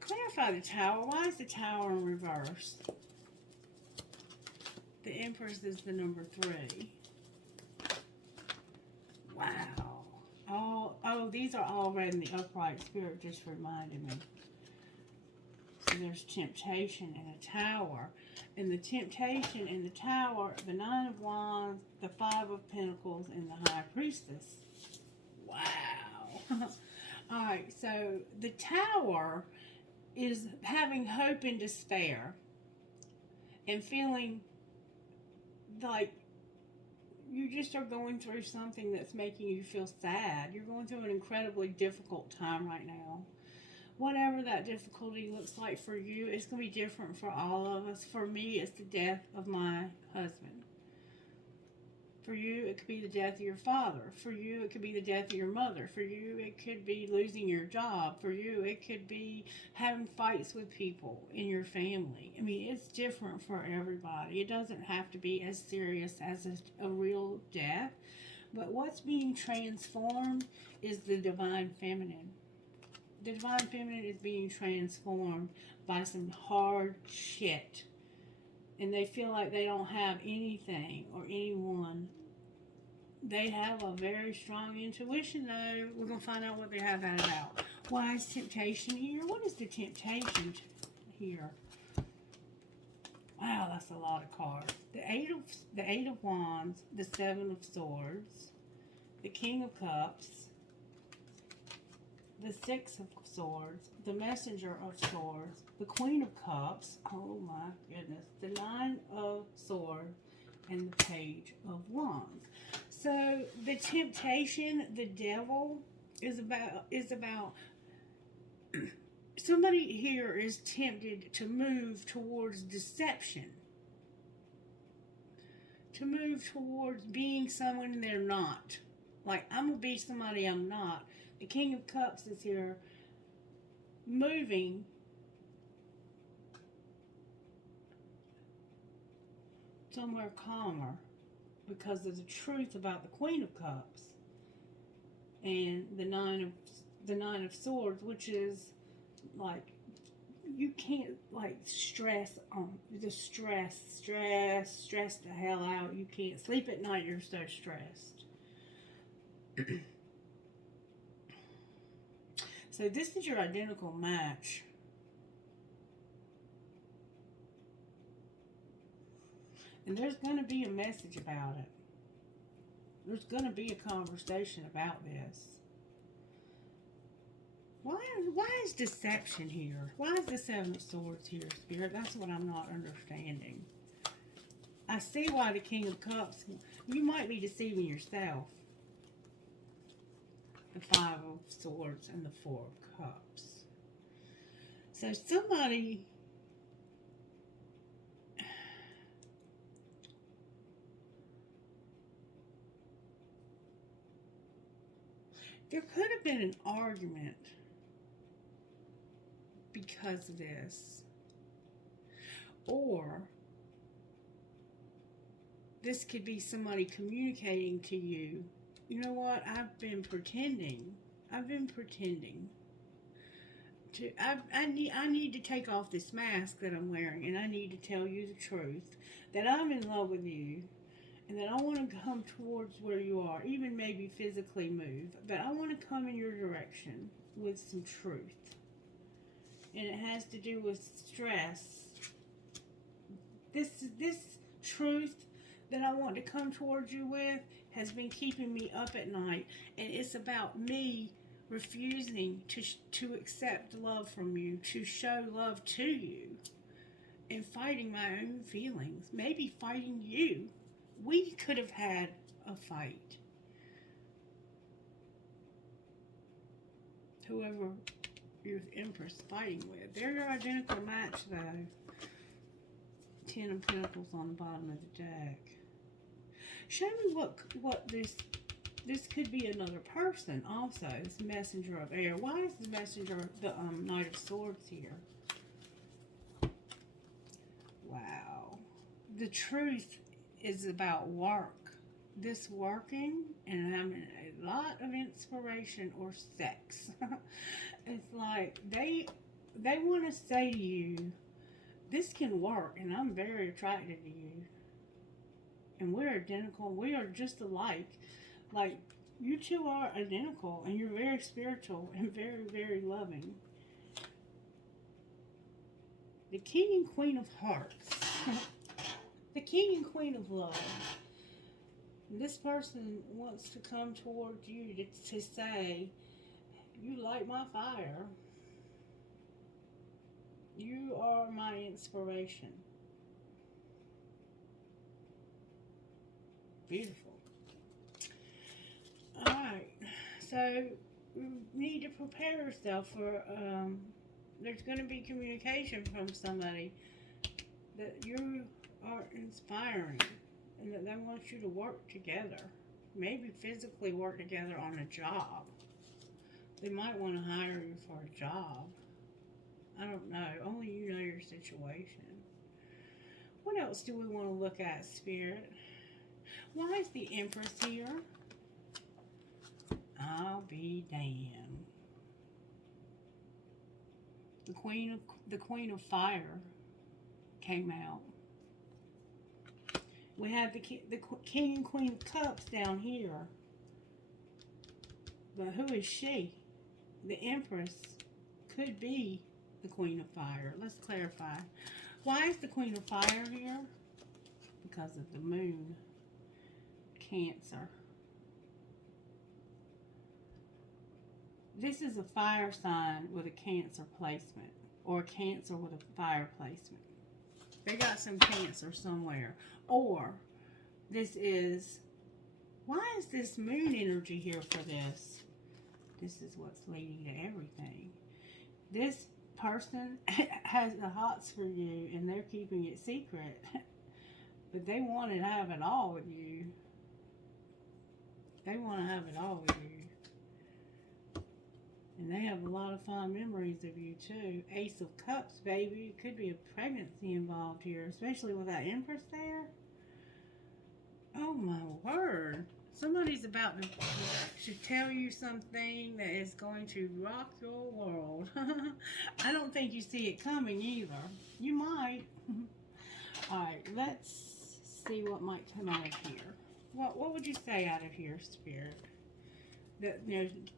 Clarify the Tower. Why is the Tower in reverse? The Empress is the number 3. Wow. Oh, these are all read in the upright. Spirit just reminded me. So there's temptation and a tower. And the temptation in the tower, the 9 of Wands, the 5 of Pentacles, and the High Priestess. Wow. Alright, so the tower is having hope and despair. And feeling like you just are going through something that's making you feel sad. You're going through an incredibly difficult time right now. Whatever that difficulty looks like for you, it's going to be different for all of us. For me, it's the death of my husband. For you, it could be the death of your father. For you, it could be the death of your mother. For you, it could be losing your job. For you, it could be having fights with people in your family. I mean, it's different for everybody. It doesn't have to be as serious as a real death. But what's being transformed is the Divine Feminine. The Divine Feminine is being transformed by some hard shit. And they feel like they don't have anything or anyone. They have a very strong intuition, though. We're going to find out what they have that about. Why is temptation here? What is the temptation here? Wow, that's a lot of cards. The Eight of Wands, the 7 of Swords, the King of Cups, the 6 of Swords, the Messenger of Swords, the Queen of Cups, oh my goodness, the 9 of Swords, and the Page of Wands. So the temptation, the devil, is about somebody here is tempted to move towards deception, to move towards being someone they're not. Like, I'm going to be somebody I'm not. The King of Cups is here moving somewhere calmer because of the truth about the Queen of Cups and the nine of Swords, which is like you can't like stress the hell out. You can't sleep at night. You're so stressed. So this is your identical match. And there's going to be a message about it. There's going to be a conversation about this. Why is deception here? Why is the 7 of Swords here, Spirit? That's what I'm not understanding. I see why the King of Cups, you might be deceiving yourself. The 5 of Swords and the 4 of Cups. So somebody... There could have been an argument because of this. Or this could be somebody communicating to you, you know what, I've been pretending. I need to take off this mask that I'm wearing, and I need to tell you the truth, that I'm in love with you, and that I want to come towards where you are, even maybe physically move, but I want to come in your direction with some truth. And it has to do with stress. This truth that I want to come towards you with has been keeping me up at night, and it's about me refusing to accept love from you, to show love to you, and fighting my own feelings, maybe fighting you. We could have had a fight. Whoever your Empress fighting with. They're your identical match, though. 10 of Pentacles on the bottom of the deck. Show me what this could be another person also. This Messenger of Air. Why is the Messenger the Knight of Swords here? Wow. The truth is about work. This working and having a lot of inspiration or sex. It's like they want to say to you, this can work, and I'm very attracted to you. And we're identical. We are just alike. Like, you two are identical, and you're very spiritual and very, very loving. The King and Queen of Hearts. The King and Queen of Love. This person wants to come towards you to say, you light my fire. You are my inspiration. Beautiful. Alright, so we need to prepare yourself for, there's going to be communication from somebody that you are inspiring and that they want you to work together. Maybe physically work together on a job. They might want to hire you for a job. I don't know. Only you know your situation. What else do we want to look at, Spirit? Why is the Empress here? I'll be damned. The Queen of Fire came out. We have the King and Queen of Cups down here. But who is she? The Empress could be the Queen of Fire. Let's clarify. Why is the Queen of Fire here? Because of the moon. Cancer. This is a fire sign with a Cancer placement, or a Cancer with a fire placement. They got some Cancer somewhere. Or this is, why is this moon energy here for this? This is what's leading to everything. This person has the hots for you, and they're keeping it secret. But they want to have it all with you. They want to have it all with you. And they have a lot of fond memories of you, too. Ace of Cups, baby. It could be a pregnancy involved here, especially with that Empress there. Oh, my word. Somebody's about to tell you something that is going to rock your world. I don't think you see it coming either. You might. Alright, let's see what might come out of here. What would you say out of here, Spirit? That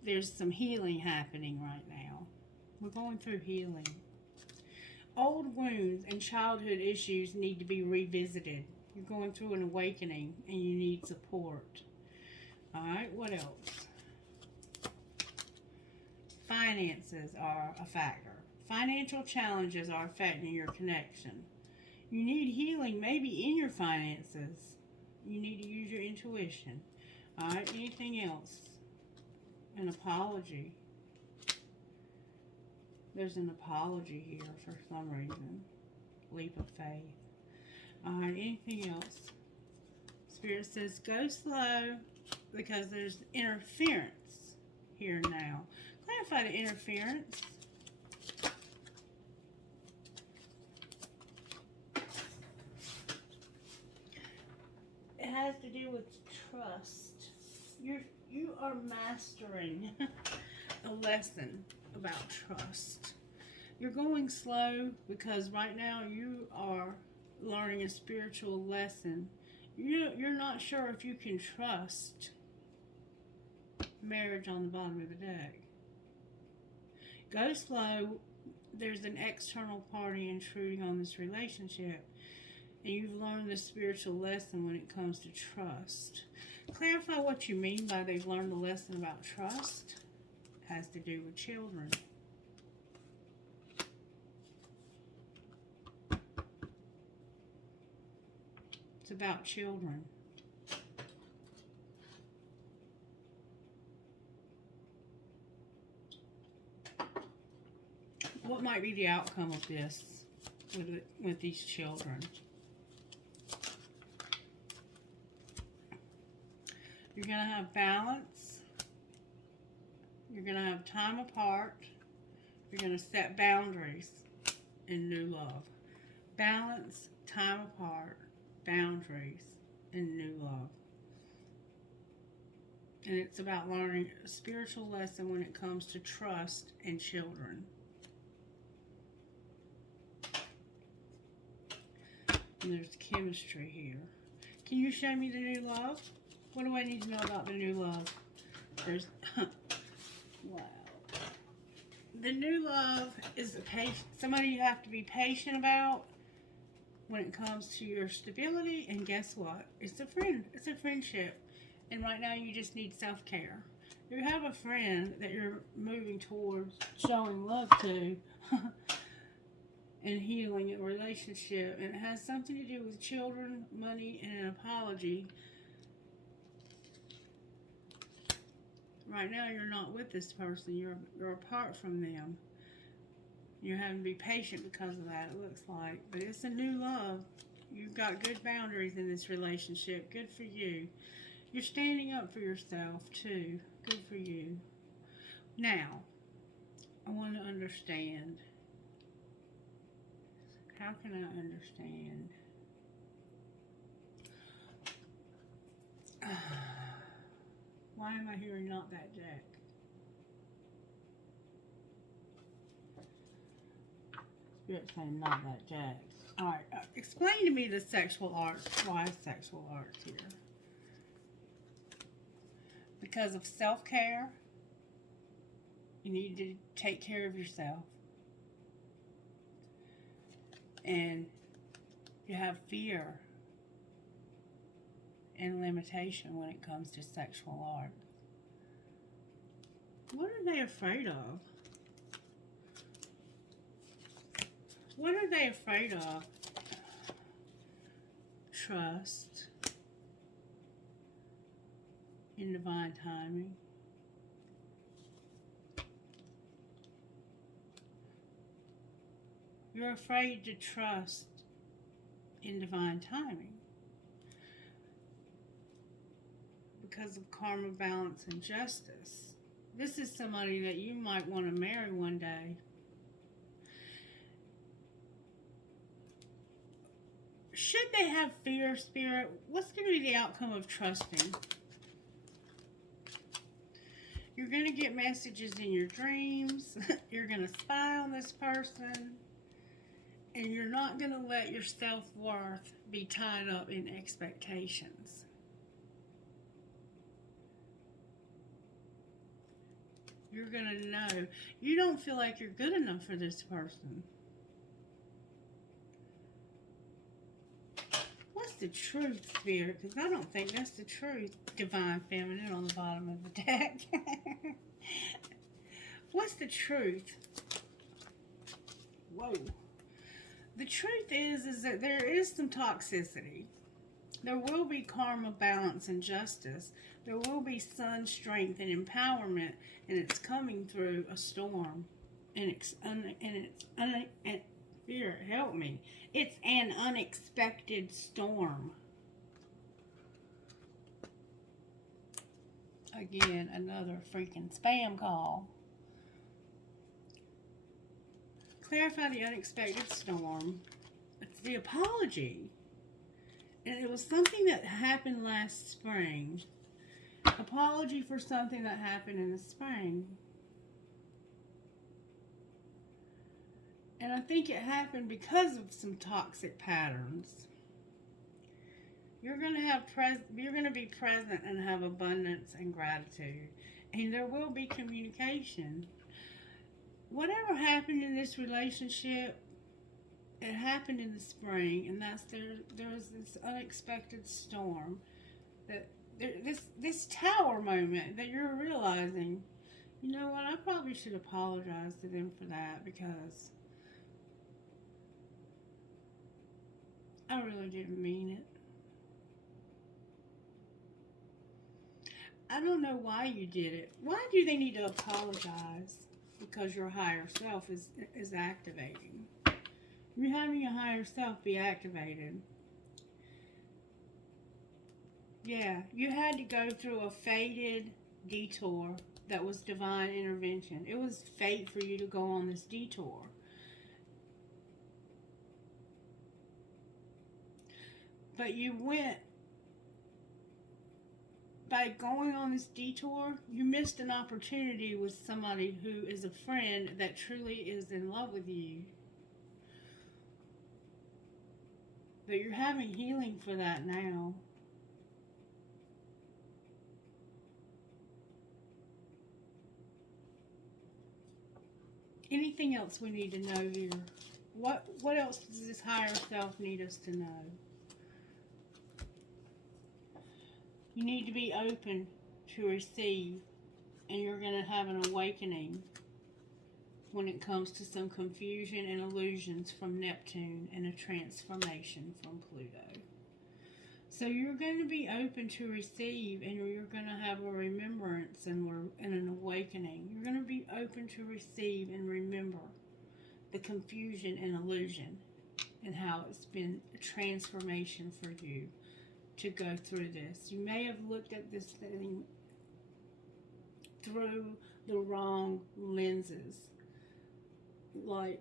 there's some healing happening right now. We're going through healing. Old wounds and childhood issues need to be revisited. You're going through an awakening and you need support. Alright, what else? Finances are a factor. Financial challenges are affecting your connection. You need healing maybe in your finances. You need to use your intuition. Alright, anything else? An apology. There's an apology here for some reason. Leap of faith. Alright, anything else? Spirit says go slow because there's interference here now. Clarify the interference. It has to do with trust. You are mastering a lesson about trust. You're going slow because right now you are learning a spiritual lesson. You're not sure if you can trust marriage on the bottom of the deck. Go slow. There's an external party intruding on this relationship. And you've learned the spiritual lesson when it comes to trust. Clarify what you mean by they've learned the lesson about trust. It has to do with children. It's about children. What might be the outcome of this with these children? You're going to have balance. You're going to have time apart. You're going to set boundaries in new love. Balance, time apart, boundaries, and new love. And it's about learning a spiritual lesson when it comes to trust and children. And there's chemistry here. Can you show me the new love? What do I need to know about the new love? There's, wow. The new love is somebody you have to be patient about when it comes to your stability. And guess what? It's a friend. It's a friendship. And right now you just need self-care. You have a friend that you're moving towards showing love to and healing a relationship. And it has something to do with children, money, and an apology. Right now you're not with this person. You're apart from them. You're having to be patient because of that, it looks like. But it's a new love. You've got good boundaries in this relationship. Good for you. You're standing up for yourself, too. Good for you. Now, I want to understand. How can I understand? Why am I hearing not that deck? Spirit saying not that deck. Alright, explain to me the sexual arts. Why sexual arts here? Because of self-care. You need to take care of yourself. And you have fear and limitation when it comes to sexual art. What are they afraid of? What are they afraid of? Trust in divine timing. You're afraid to trust in divine timing because of karma, balance, and justice. This is somebody that you might want to marry one day. Should they have fear, Spirit? What's going to be the outcome of trusting? You're going to get messages in your dreams. You're going to spy on this person. And you're not going to let your self-worth be tied up in expectations. You're going to know. You don't feel like you're good enough for this person. What's the truth, Spirit? Because I don't think that's the truth. Divine Feminine on the bottom of the deck. What's the truth? Whoa. The truth is that there is some toxicity. There will be karma, balance, and justice. There will be sun, strength, and empowerment, and it's coming through a storm. And Spirit, help me. It's an unexpected storm. Again, another freaking spam call. Clarify the unexpected storm. It's the apology. And it was something that happened last spring. Apology for something that happened in the spring. And I think it happened because of some toxic patterns. You're going to be present and have abundance and gratitude. And there will be communication. Whatever happened in this relationship, it happened in the spring, and that's there was this unexpected storm that this tower moment that you're realizing, you know what, I probably should apologize to them for that, because I really didn't mean it. I don't know why you did it. Why do they need to apologize? Because your higher self is activating. You're having your higher self be activated. Yeah, you had to go through a fated detour that was divine intervention. It was fate for you to go on this detour. But you went, by going on this detour, you missed an opportunity with somebody who is a friend that truly is in love with you. But you're having healing for that now. Anything else we need to know here? What else does this higher self need us to know? You need to be open to receive, and you're going to have an awakening when it comes to some confusion and illusions from Neptune and a transformation from Pluto. So you're going to be open to receive, and you're going to have a remembrance and an awakening. You're going to be open to receive and remember the confusion and illusion, and how it's been a transformation for you to go through this. You may have looked at this thing through the wrong lenses. Like,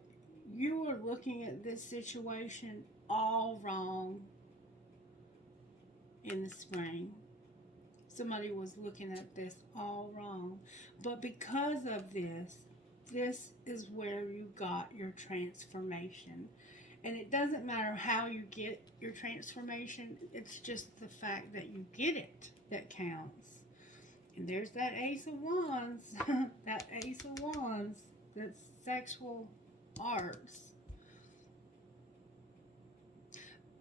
you were looking at this situation all wrong in the spring. Somebody was looking at this all wrong. But because of this is where you got your transformation. And it doesn't matter how you get your transformation, it's just the fact that you get it that counts. And there's that Ace of Wands, that Ace of Wands, that's sexual arts.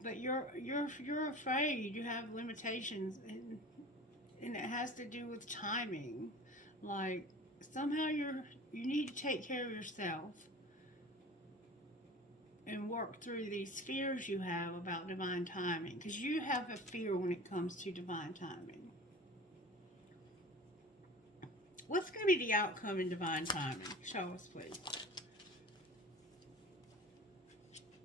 But you're afraid, you have limitations, and it has to do with timing. Like, somehow you need to take care of yourself and work through these fears you have about divine timing, because you have a fear when it comes to divine timing. What's going to be the outcome in divine timing? Show us, please.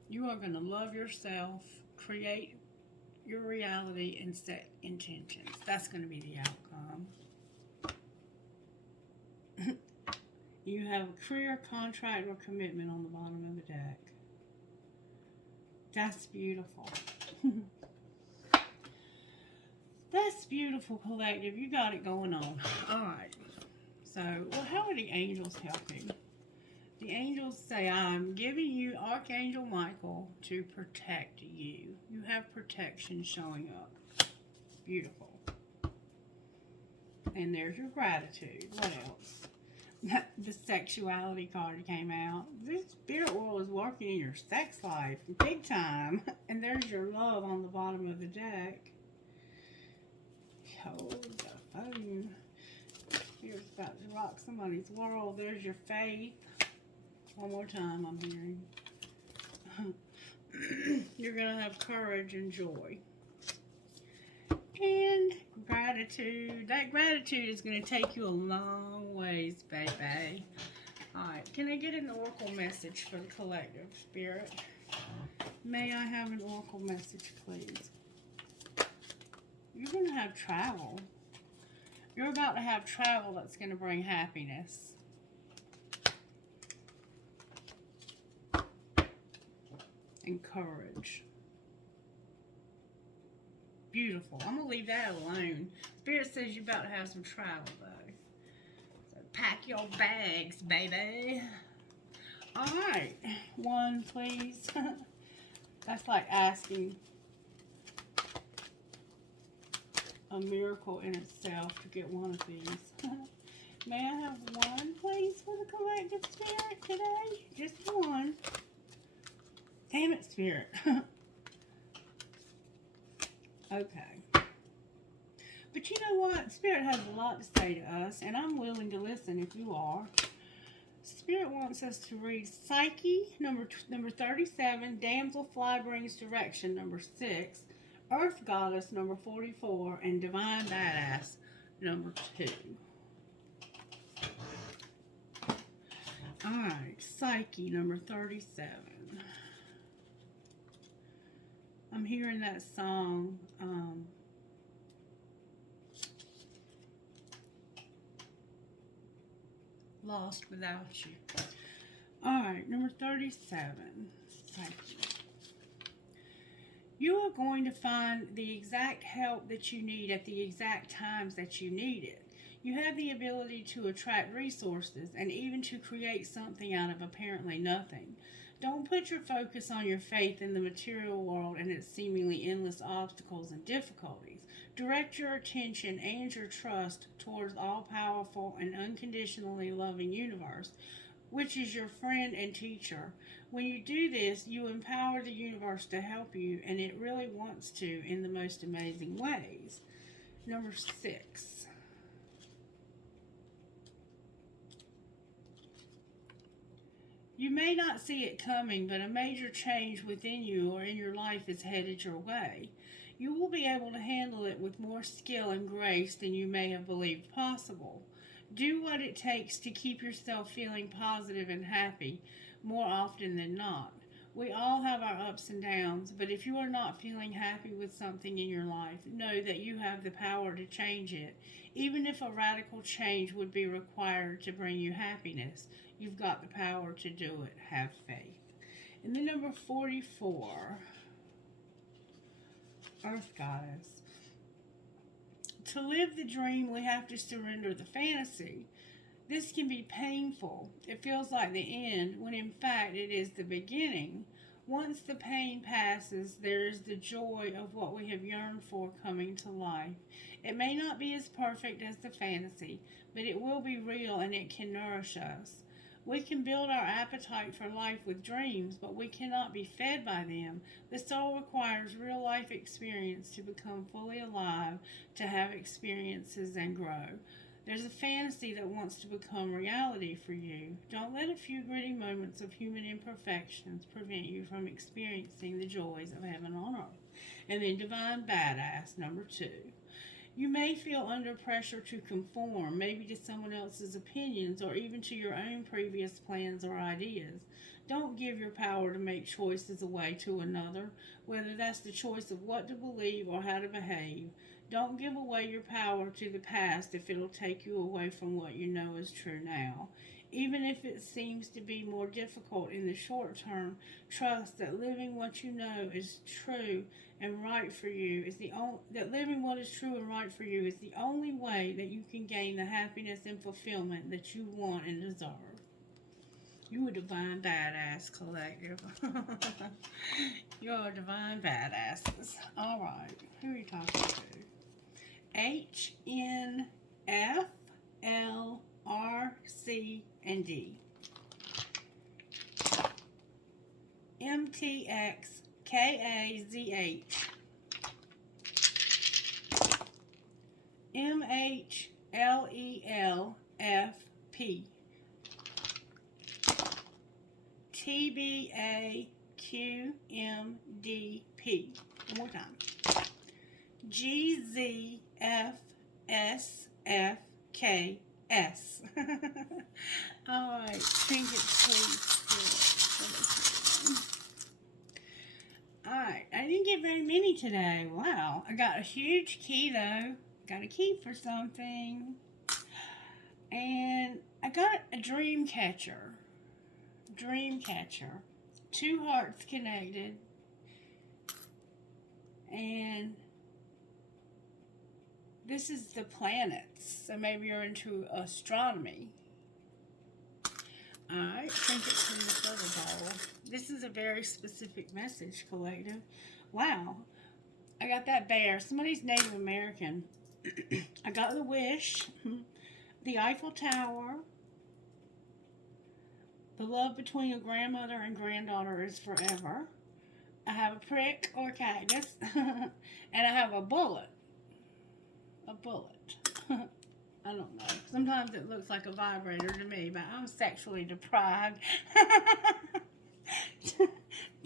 You are going to love yourself, create your reality, and set intentions. That's going to be the outcome. You have a career, contract, or commitment on the bottom of the deck. That's beautiful. That's beautiful, collective. You got it going on. All right. So, well, how are the angels helping? The angels say, I'm giving you Archangel Michael to protect you. You have protection showing up. Beautiful. And there's your gratitude. What else? The sexuality card came out. This spirit world is working in your sex life big time. And there's your love on the bottom of the deck. Oh, the phone. Spirit's about to rock somebody's world. There's your faith. One more time, I'm hearing. You're going to have courage and joy. And gratitude. That gratitude is going to take you a long ways, baby. Alright, can I get an oracle message for the collective, Spirit? May I have an oracle message, please? You're going to have travel. You're about to have travel that's going to bring happiness. And courage. Beautiful. I'm going to leave that alone. Spirit says you're about to have some travel, though. So pack your bags, baby. Alright. One, please. That's like asking a miracle in itself to get one of these. May I have one, please, for the collective spirit today? Just one. Damn it, Spirit. Okay. But you know what? Spirit has a lot to say to us, and I'm willing to listen if you are. Spirit wants us to read Psyche, number 37, Damselfly Brings Direction, number 6, Earth Goddess, number 44, and Divine Badass, number 2. Alright, Psyche, number 37. I'm hearing that song, Lost Without You. Alright, number 37. Psyche. You are going to find the exact help that you need at the exact times that you need it. You have the ability to attract resources and even to create something out of apparently nothing. Don't put your focus on your faith in the material world and its seemingly endless obstacles and difficulties. Direct your attention and your trust towards all-powerful and unconditionally loving universe, which is your friend and teacher. When you do this, you empower the universe to help you, and it really wants to in the most amazing ways. Number 6. You may not see it coming, but a major change within you or in your life is headed your way. You will be able to handle it with more skill and grace than you may have believed possible. Do what it takes to keep yourself feeling positive and happy more often than not. We all have our ups and downs, but if you are not feeling happy with something in your life, know that you have the power to change it. Even if a radical change would be required to bring you happiness, you've got the power to do it. Have faith. And then number 44, Earth Goddess. To live the dream, we have to surrender the fantasy. This can be painful. It feels like the end, when in fact it is the beginning. Once the pain passes, there is the joy of what we have yearned for coming to life. It may not be as perfect as the fantasy, but it will be real and it can nourish us. We can build our appetite for life with dreams, but we cannot be fed by them. The soul requires real-life experience to become fully alive, to have experiences and grow. There's a fantasy that wants to become reality for you. Don't let a few gritty moments of human imperfections prevent you from experiencing the joys of heaven on earth. And then Divine Badass, number 2. You may feel under pressure to conform, maybe to someone else's opinions or even to your own previous plans or ideas. Don't give your power to make choices away to another, whether that's the choice of what to believe or how to behave. Don't give away your power to the past if it'll take you away from what you know is true now. Even if it seems to be more difficult in the short term, trust that living what you know is true and right for you is living what is true and right for you is the only way that you can gain the happiness and fulfillment that you want and deserve. You a divine badass, collective. You're divine badasses. All right, who are you talking to? H, N, F, L, R, C, and D. M, T, X, K, A, Z, H. M, H, L, E, L, F, P. T, B, A, Q, M, D, P. One more time. G, Z, F, S, F, K, S. Alright, trinkets, please. Alright, I didn't get very many today. Wow. I got a huge key, though. Got a key for something. And I got a dream catcher. Dream catcher. 2 hearts connected. And this is the planets. So maybe you're into astronomy. Alright, trinkets from the silver bowl. This is a very specific message, collective. Wow. I got that bear. Somebody's Native American. I got the wish. The Eiffel Tower. The love between a grandmother and granddaughter is forever. I have a prick or a cactus. And I have a bullet. A bullet. I don't know. Sometimes it looks like a vibrator to me, but I'm sexually deprived.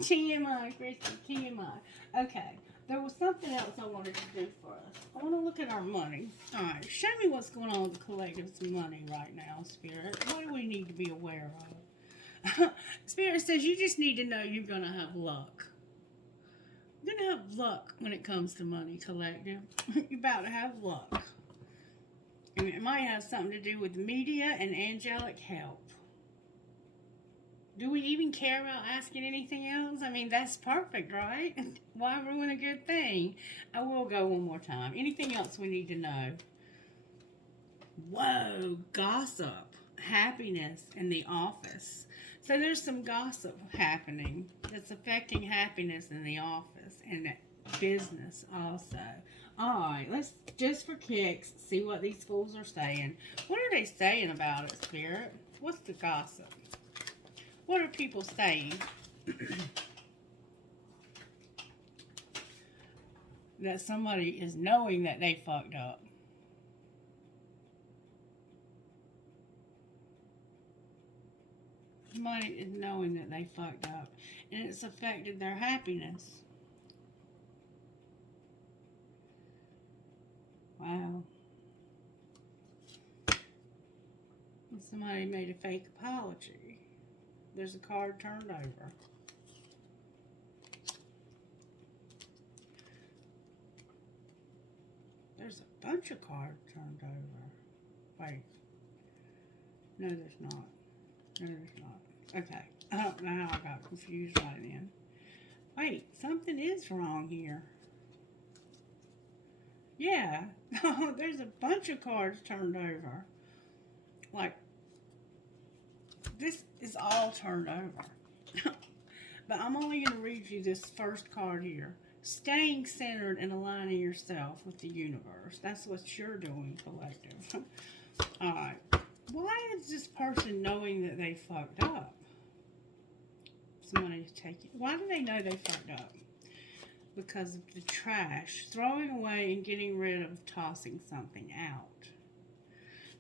TMI, Christie, TMI. Okay, there was something else I wanted to do for us. I want to look at our money. All right, show me what's going on with the collective's money right now, Spirit. What do we need to be aware of? Spirit says you just need to know you're going to have luck. You're going to have luck when it comes to money, collective. You're about to have luck. And it might have something to do with media and angelic help. Do we even care about asking anything else? I mean, that's perfect, right? Why ruin a good thing? I will go one more time. Anything else we need to know? Whoa, gossip, happiness in the office. So there's some gossip happening that's affecting happiness in the office and business also. All right, let's, just for kicks, see what these fools are saying. What are they saying about it, Spirit? What's the gossip? What are people saying? That somebody is knowing that they fucked up. Somebody is knowing that they fucked up. And it's affected their happiness. Wow. And somebody made a fake apology. There's a card turned over. There's a bunch of cards turned over. Wait. No, there's not. No, there's not. Okay. I don't know how I got confused right then. Wait, something is wrong here. Yeah. There's a bunch of cards turned over. Like, this is all turned over. But I'm only going to read you this first card here. Staying centered and aligning yourself with the universe. That's what you're doing, collective. Alright. Why is this person knowing that they fucked up? Somebody's taking... Why do they know they fucked up? Because of the trash. Throwing away and getting rid of tossing something out.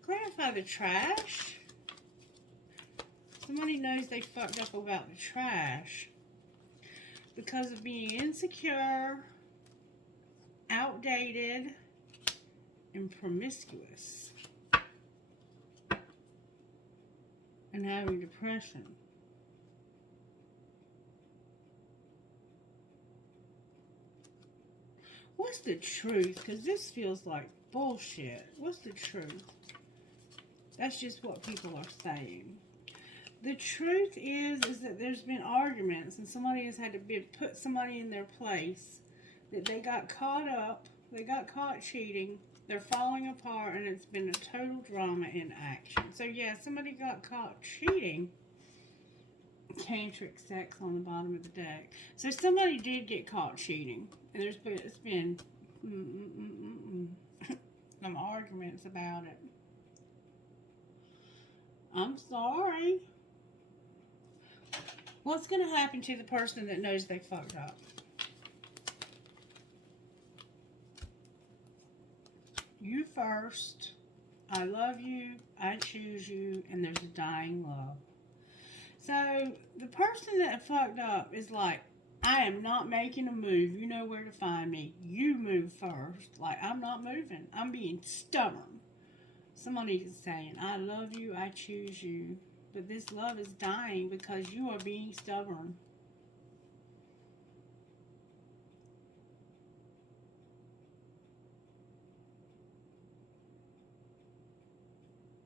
Clarify the trash. Somebody knows they fucked up about the trash because of being insecure, outdated, and promiscuous, and having depression. What's the truth? Because this feels like bullshit. What's the truth? That's just what people are saying. The truth is that there's been arguments and somebody has had to put somebody in their place, that they got caught up, they got caught cheating, they're falling apart, and it's been a total drama in action. So yeah, somebody got caught cheating. Tantric sex on the bottom of the deck. So somebody did get caught cheating, and it's been some arguments about it. I'm sorry. What's going to happen to the person that knows they fucked up? You first. I love you. I choose you. And there's a dying love. So, the person that fucked up is like, I am not making a move. You know where to find me. You move first. Like, I'm not moving. I'm being stubborn. Somebody is saying, I love you. I choose you. But this love is dying because you are being stubborn.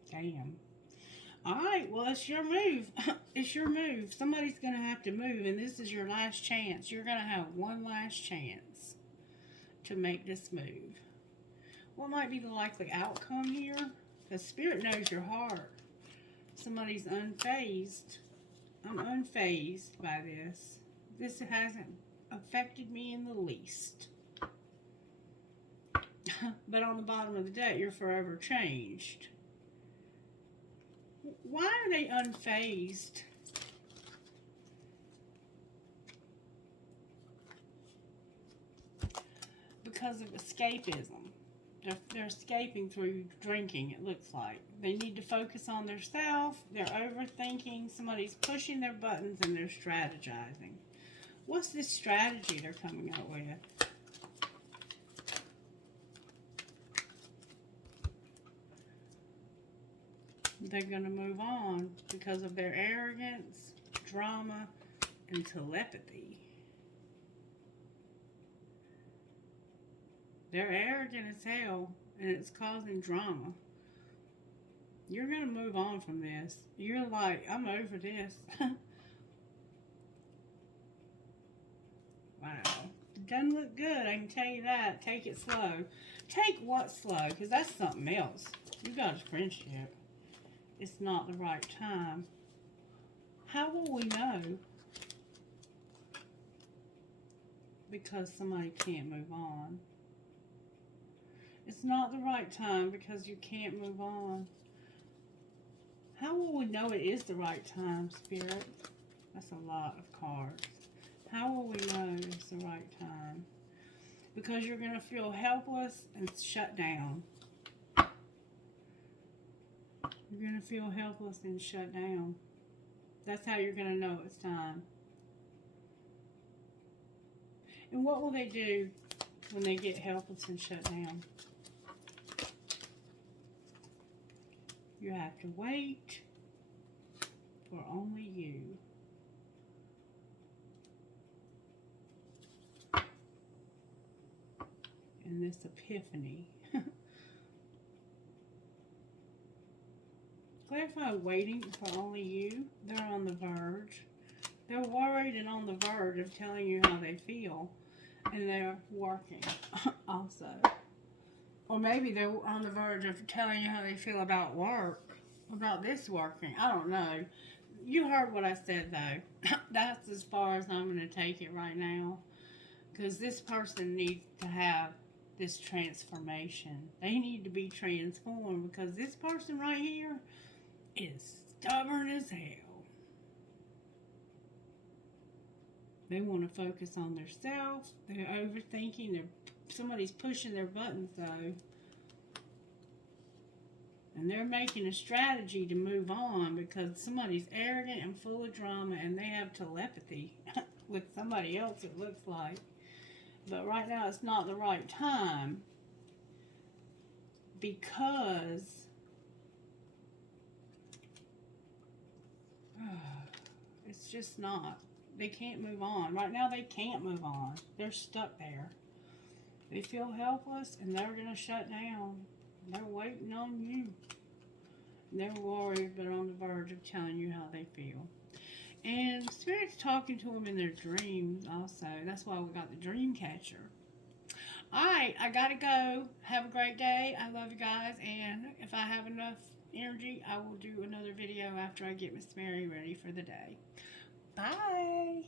Damn. Alright, well, it's your move. It's your move. Somebody's going to have to move, and this is your last chance. You're going to have one last chance to make this move. What might be the likely outcome here? Because Spirit knows your heart. Somebody's unfazed. I'm unfazed by this. This hasn't affected me in the least. But on the bottom of the deck, you're forever changed. Why are they unfazed? because of escapism. They're escaping through drinking, it looks like. They need to focus on themselves. They're overthinking. Somebody's pushing their buttons and they're strategizing. What's this strategy they're coming up with? They're going to move on because of their arrogance, drama, and telepathy. They're arrogant as hell, and it's causing drama. You're going to move on from this. You're like, I'm over this. Wow. It doesn't look good, I can tell you that. Take it slow. Take what slow? Because that's something else. You got a friendship. It's not the right time. How will we know? Because somebody can't move on. It's not the right time because you can't move on. How will we know it is the right time, Spirit? That's a lot of cards. How will we know it's the right time? Because you're going to feel helpless and shut down. You're going to feel helpless and shut down. That's how you're going to know it's time. And what will they do when they get helpless and shut down? You have to wait for only you. And this epiphany. Clarify waiting for only you. They're on the verge. They're worried and on the verge of telling you how they feel. And they're working also. Or maybe they're on the verge of telling you how they feel about work. About this working. I don't know. You heard what I said though. That's as far as I'm going to take it right now. Because this person needs to have this transformation. They need to be transformed because this person right here is stubborn as hell. They want to focus on themselves. They're overthinking. Somebody's pushing their buttons though. And they're making a strategy to move on because somebody's arrogant and full of drama and they have telepathy with somebody else, it looks like. But right now it's not the right time because it's just not. They can't move on. Right now they can't move on. They're stuck there. They feel helpless and they're going to shut down. They're waiting on you. They're worried but on the verge of telling you how they feel. And Spirit's talking to them in their dreams also. That's why we got the dream catcher. Alright, I gotta go. Have a great day. I love you guys. And if I have enough energy, I will do another video after I get Miss Mary ready for the day. Bye.